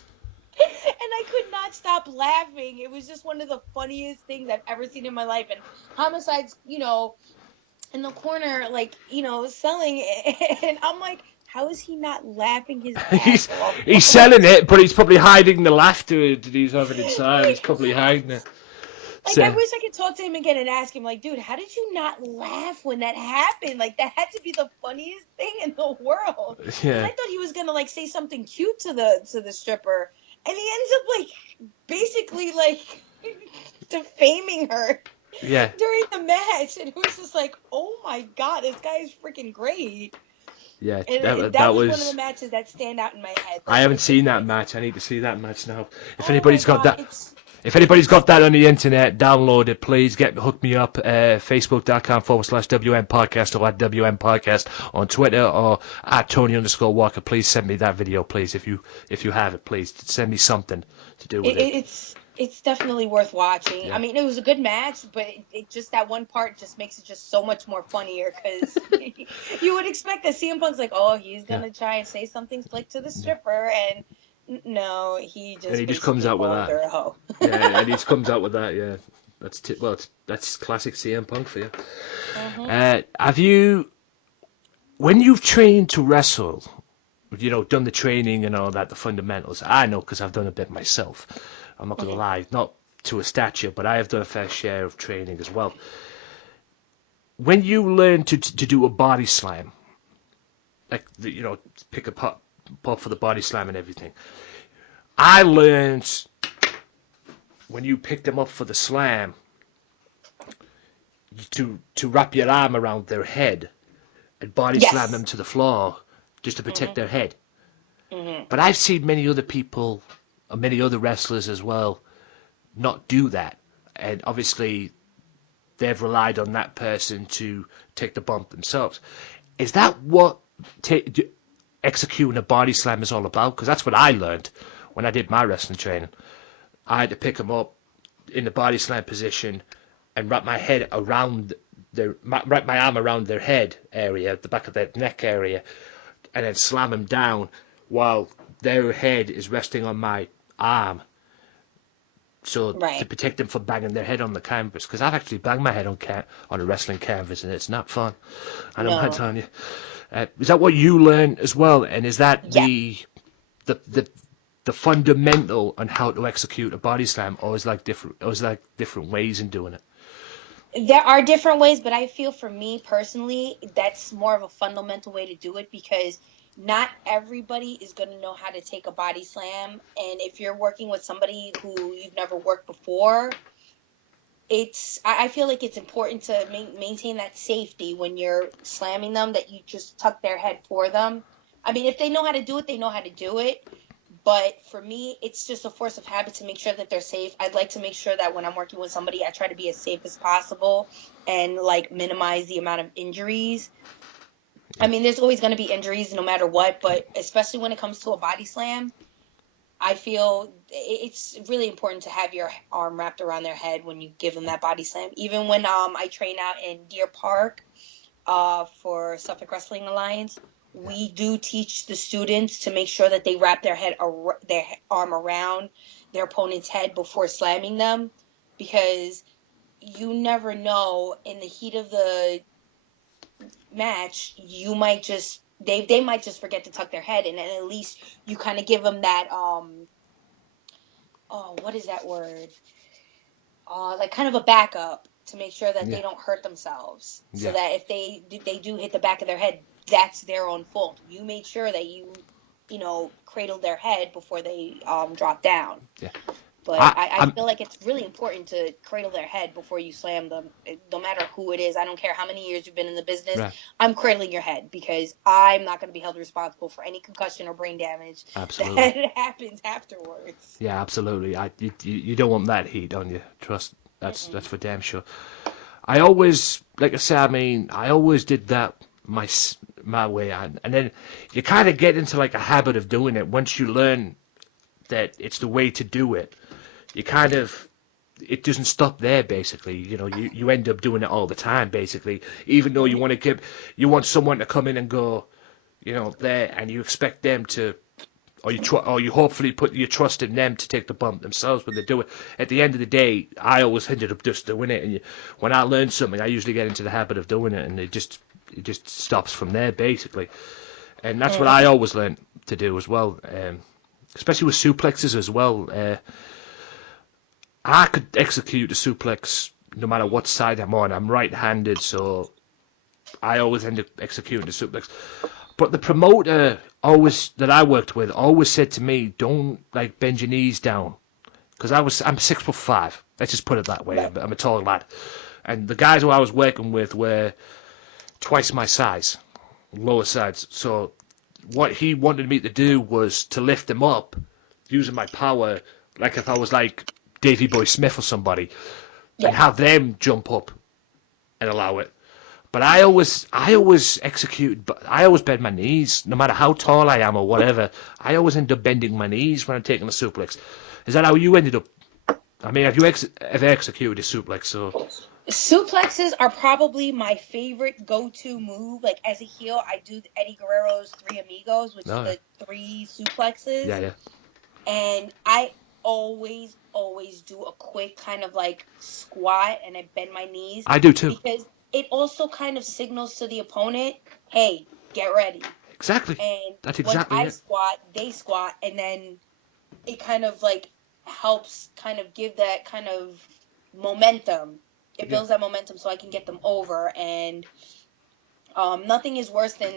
I could not stop laughing. It was just one of the funniest things I've ever seen in my life. And Homicide's, in the corner, selling it, and I'm like, how is he not laughing his ass off? He's selling it, but he's probably hiding the laughter that he's having inside. He's probably hiding it. I wish I could talk to him again and ask him, dude, how did you not laugh when that happened? That had to be the funniest thing in the world. Yeah. I thought he was gonna say something cute to the stripper, and he ends up basically defaming her. Yeah. During the match, and it was just oh my god, this guy is freaking great. Yeah, and that was one of the matches that stand out in my head. I haven't seen that match. I need to see that match now. If anybody's got that on the internet, download it, please. Hook me up. Facebook.com/WM Podcast or @WM Podcast on Twitter or @Tony_Walker. Please send me that video, please. If you have it, please send me something to do with it. It's definitely worth watching. Yeah. I mean, it was a good match, but it just that one part just makes it just so much more funnier because you would expect that CM Punk's he's gonna try and say something slick to the stripper, and no, he just comes out with that. Her a hoe. Yeah, and he just comes out with that. Yeah, that's classic CM Punk for you. Have you, when you've trained to wrestle, done the training and all that, the fundamentals? I know because I've done a bit myself. I'm not going to lie, not to a stature, but I have done a fair share of training as well. When you learn to do a body slam, pick a pot for the body slam and everything, I learned when you pick them up for the slam to wrap your arm around their head and body slam them to the floor just to protect their head. But I've seen many other people, many other wrestlers as well, not do that, and obviously they've relied on that person to take the bump themselves. Is that what executing a body slam is all about? Because that's what I learned when I did my wrestling training. I had to pick them up in the body slam position and wrap my arm around their head area, the back of their neck area, and then slam them down while their head is resting on my arm, so to protect them from banging their head on the canvas. Because I've actually banged my head on a wrestling canvas, and it's not fun. I'm not telling you. Is that what you learned as well? And is that the fundamental on how to execute a body slam, or is different ways in doing it? There are different ways, but I feel for me personally, that's more of a fundamental way to do it, because not everybody is going to know how to take a body slam. And if you're working with somebody who you've never worked before, I feel like it's important to maintain that safety when you're slamming them, that you just tuck their head for them. I mean, if they know how to do it, they know how to do it. But for me, it's just a force of habit to make sure that they're safe. I'd like to make sure that when I'm working with somebody, I try to be as safe as possible and minimize the amount of injuries. I mean, there's always going to be injuries no matter what, but especially when it comes to a body slam, I feel it's really important to have your arm wrapped around their head when you give them that body slam. Even when I train out in Deer Park for Suffolk Wrestling Alliance, we do teach the students to make sure that they wrap their arm around their opponent's head before slamming them, because you never know, in the heat of the match, you might just they might just forget to tuck their head, and then at least you kind of give them that what is that word, kind of a backup to make sure that they don't hurt themselves, so that if they do hit the back of their head, that's their own fault. You made sure that you cradled their head before they drop down. But I feel like it's really important to cradle their head before you slam them. No matter who it is, I don't care how many years you've been in the business. Right. I'm cradling your head because I'm not going to be held responsible for any concussion or brain damage that happens afterwards. Yeah, absolutely. You don't want that heat on you. Trust. That's for damn sure. I always, like I said, I always did that my way, and then you kind of get into like a habit of doing it. Once you learn that it's the way to do it, you kind of, it doesn't stop there, basically. You know, you end up doing it all the time, basically, even though you want someone to come in and go, you know, there, and you expect them to, or you hopefully put your trust in them to take the bump themselves when they do it. At the end of the day, I always ended up just doing it, and when I learn something, I usually get into the habit of doing it, and it just stops from there, basically. And that's what I always learned to do as well, especially with suplexes as well. I could execute a suplex no matter what side I'm on. I'm right-handed, so I always end up executing the suplex. But the promoter that I worked with always said to me, don't like bend your knees down, because I'm 6'5". Let's just put it that way. I'm a tall lad, and the guys who I was working with were twice my size, lower sides. So what he wanted me to do was to lift them up using my power, like if I was like Davey Boy Smith or somebody, and have them jump up and allow it. But I always execute, but I always bend my knees, no matter how tall I am or whatever. I always end up bending my knees when I'm taking a suplex. Is that how you ended up? I mean, have you ever executed a suplex? So suplexes are probably my favorite go-to move. Like as a heel, I do Eddie Guerrero's Three Amigos, which is the 3 suplexes. Yeah. And I always do a quick kind of like squat, and I bend my knees. I do too. Because it also kind of signals to the opponent, hey, get ready. Exactly. And that's exactly when I squat, they squat, and then it kind of like helps kind of give that kind of momentum. It builds that momentum so I can get them over. And nothing is worse than,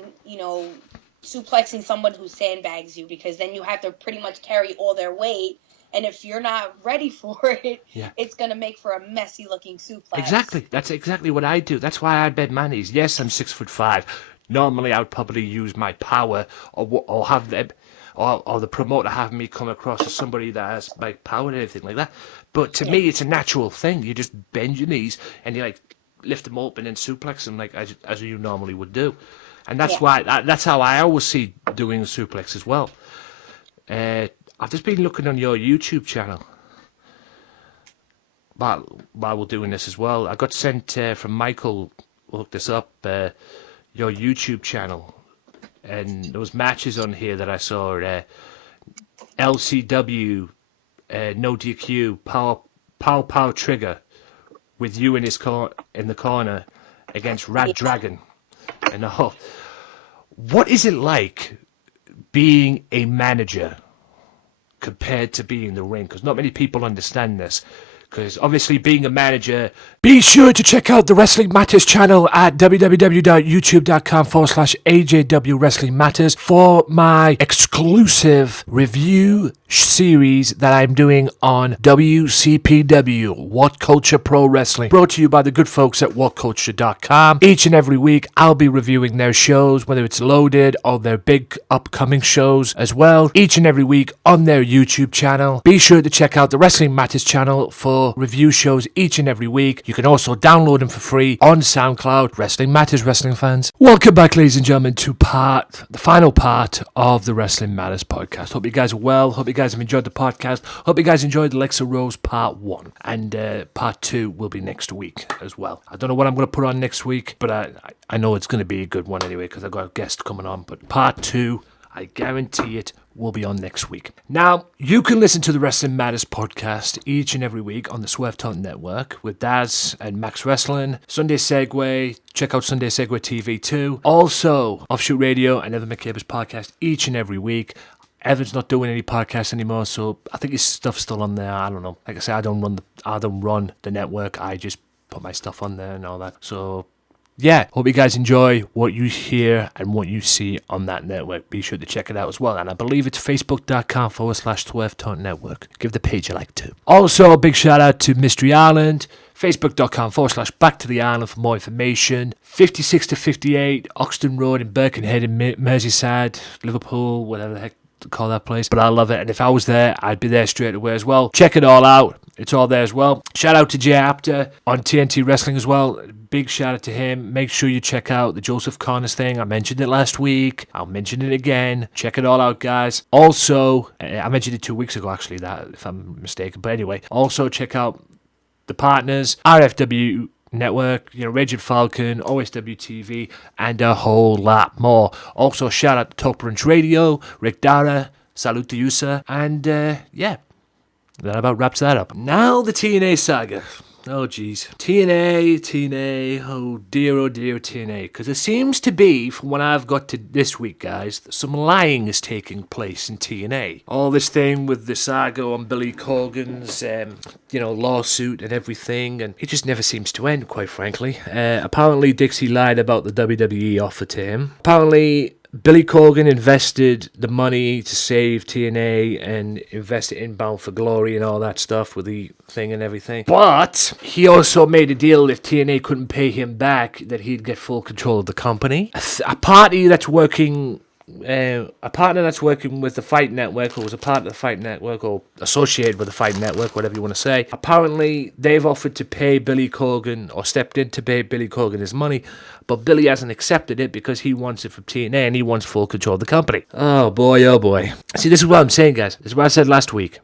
suplexing someone who sandbags you, because then you have to pretty much carry all their weight. And if you're not ready for it, it's going to make for a messy-looking suplex. Exactly. That's exactly what I do. That's why I bend my knees. Yes, I'm 6'5". Normally, I would probably use my power or have them, or the promoter have me come across as somebody that has like power and everything like that. But to me, it's a natural thing. You just bend your knees and you like lift them up and then suplex them like as you normally would do. And that's why that's how I always see doing a suplex as well. I've just been looking on your YouTube channel while we're doing this as well. I got sent from Michael, look this up, your YouTube channel, and there was matches on here that I saw. LCW, no DQ, pow trigger, with you in the corner against Rad Dragon, and what is it like being a manager compared to being in the ring? Because not many people understand this. Because obviously being a manager... Be sure to check out the Wrestling Matters channel at www.youtube.com/AJW Wrestling Matters for my exclusive review series that I'm doing on WCPW, What Culture Pro Wrestling, brought to you by the good folks at whatculture.com. Each and every week I'll be reviewing their shows, whether it's loaded or their big upcoming shows as well, each and every week on their YouTube channel. Be sure to check out the Wrestling Matters channel for review shows each and every week. You can also download them for free on SoundCloud. Wrestling Matters, wrestling fans. Welcome back, ladies and gentlemen, to the final part of the Wrestling Matters podcast. Hope you guys are well. Hope you guys have enjoyed the podcast. Hope you guys enjoyed Lexa Rose part 1. And part 2 will be next week as well. I don't know what I'm going to put on next week, but I know it's going to be a good one anyway, because I've got a guest coming on. But part 2, I guarantee it, will be on next week. Now, you can listen to the Wrestling Matters podcast each and every week on the Swerve Network with Daz and Max Wrestling, Sunday Segway. Check out Sunday Segway TV too. Also, Offshoot Radio and Evren Orion podcast each and every week. Evern's not doing any podcasts anymore, so I think his stuff's still on there. I don't know. Like I say, I don't run the network. I just put my stuff on there and all that. So yeah, hope you guys enjoy what you hear and what you see on that network. Be sure to check it out as well. And I believe it's facebook.com/Swerve Network. Give the page a like too. Also, a big shout out to Mystery Island. Facebook.com/Back to the Island for more information. 56 to 58 Oxton Road in Birkenhead in Merseyside, Liverpool, whatever the heck to call that place. But I love it, and if I was there, I'd be there straight away as well. Check it all out. It's all there as well. Shout out to Jay Apter on TNT Wrestling as well. Big shout out to him. Make sure you check out the Joseph Connors thing. I mentioned it last week. I'll mention it again. Check it all out, guys. Also, I mentioned it 2 weeks ago, actually, that if I'm mistaken. But anyway, also check out the partners, RFW Network, Raging Falcon, OSW TV, and a whole lot more. Also, shout out to Top Ranch Radio, Rick Dara, Salute to you, sir. And, yeah. That about wraps that up. Now the TNA saga. Oh, jeez. TNA, oh dear, TNA. Because it seems to be, from what I've got to this week, guys, that some lying is taking place in TNA. All this thing with the saga on Billy Corgan's, lawsuit and everything, and it just never seems to end, quite frankly. Apparently, Dixie lied about the WWE offer to him. Apparently, Billy Corgan invested the money to save TNA and invest it in Bound for Glory and all that stuff with the thing and everything. But he also made a deal if TNA couldn't pay him back that he'd get full control of the company. A partner that's working with the Fight Network, or was a part of the Fight Network, or associated with the Fight Network, whatever you want to say. Apparently, they've offered to pay Billy Corgan, or stepped in to pay Billy Corgan his money, but Billy hasn't accepted it because he wants it from TNA and he wants full control of the company. Oh boy, oh boy. See, this is what I'm saying, guys. This is what I said last week.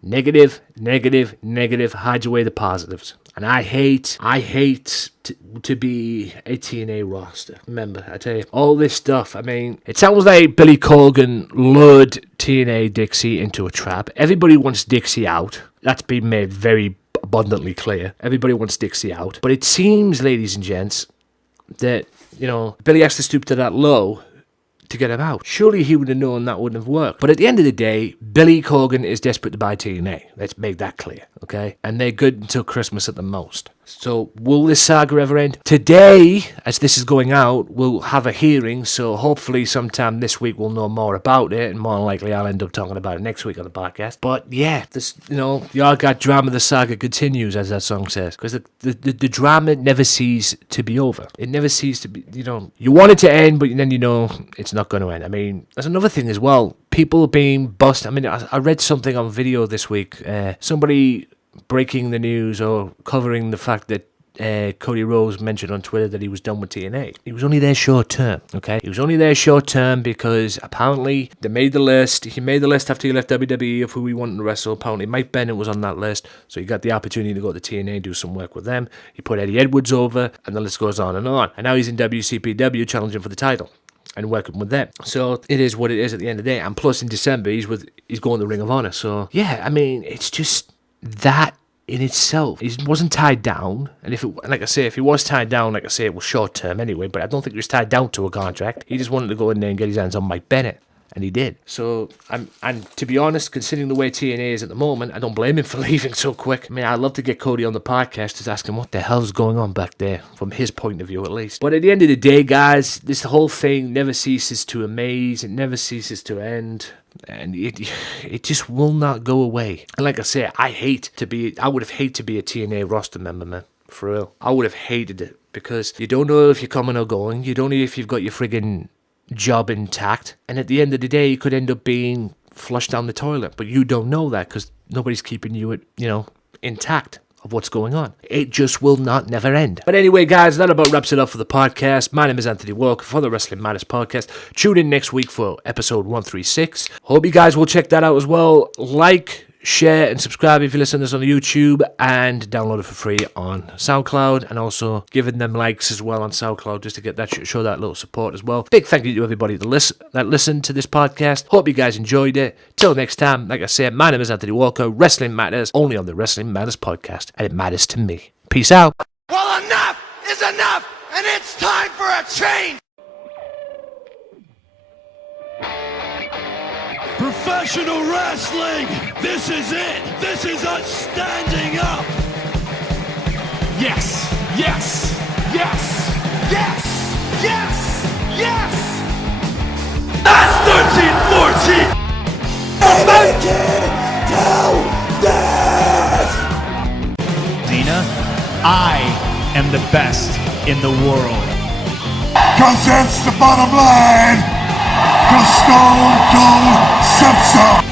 Negative, hide away the positives. And I hate to be a TNA roster. Remember, I tell you, all this stuff, I mean, it sounds like Billy Corgan lured TNA Dixie into a trap. Everybody wants Dixie out. That's been made very abundantly clear. Everybody wants Dixie out. But it seems, ladies and gents, that, Billy has to stoop to that low to get him out. Surely he would have known that wouldn't have worked. But at the end of the day, Billy Corgan is desperate to buy TNA. Let's make that clear, okay? And they're good until Christmas at the most. So will this saga ever end? Today, as this is going out, we'll have a hearing, so hopefully sometime this week we'll know more about it, and more than likely I'll end up talking about it next week on the podcast. But yeah, this, y'all got drama, the saga continues, as that song says, because the drama never ceases to be over. It never ceases to be, you want it to end, but then it's not going to end. I mean, there's another thing as well. People being busted. I mean, I read something on video this week. Somebody breaking the news or covering the fact that Cody Rhodes mentioned on Twitter that he was done with TNA. He was only there short term, okay? He was only there short term because apparently they made the list. He made the list after he left WWE of who he wanted to wrestle. Apparently Mike Bennett was on that list, so he got the opportunity to go to TNA and do some work with them. He put Eddie Edwards over, and the list goes on. And now he's in WCPW challenging for the title and working with them. So it is what it is at the end of the day. And plus in December he's going to Ring of Honor. So yeah, I mean, it's just that in itself. He wasn't tied down, and if he was tied down, like I say, it was short term anyway, but I don't think he was tied down to a contract. He just wanted to go in there and get his hands on Mike Bennett, and he did. So, and to be honest, considering the way TNA is at the moment, I don't blame him for leaving so quick. I mean, I'd love to get Cody on the podcast to ask him what the hell's going on back there, from his point of view at least. But at the end of the day, guys, this whole thing never ceases to amaze, it never ceases to end. And it just will not go away. And like I say, I would have hated to be a TNA roster member, man. For real. I would have hated it. Because you don't know if you're coming or going. You don't know if you've got your friggin' job intact. And at the end of the day, you could end up being flushed down the toilet. But you don't know that because nobody's keeping you, intact of what's going on. It just will never end. But anyway, guys, that about wraps it up for the podcast. My name is Anthony Walker for the Wrestling Matters podcast. Tune in next week for episode 136. Hope you guys will check that out as well. Like, share, and subscribe if you listen to this on YouTube, and download it for free on SoundCloud, and also giving them likes as well on SoundCloud just to get that show that little support as well. Big thank you to everybody that listened to this podcast. Hope you guys enjoyed it. Till next time, like I said, my name is Anthony Walker. Wrestling Matters, only on the Wrestling Matters podcast, and it matters to me. Peace out. Well, enough is enough, and it's time for a change. Professional wrestling, this is it. This is us standing up. Yes, yes, yes. Yes! Yes! Yes! That's 13-14! Cena, I am the best in the world. Cause that's the bottom line. Cause Stone Cold said so.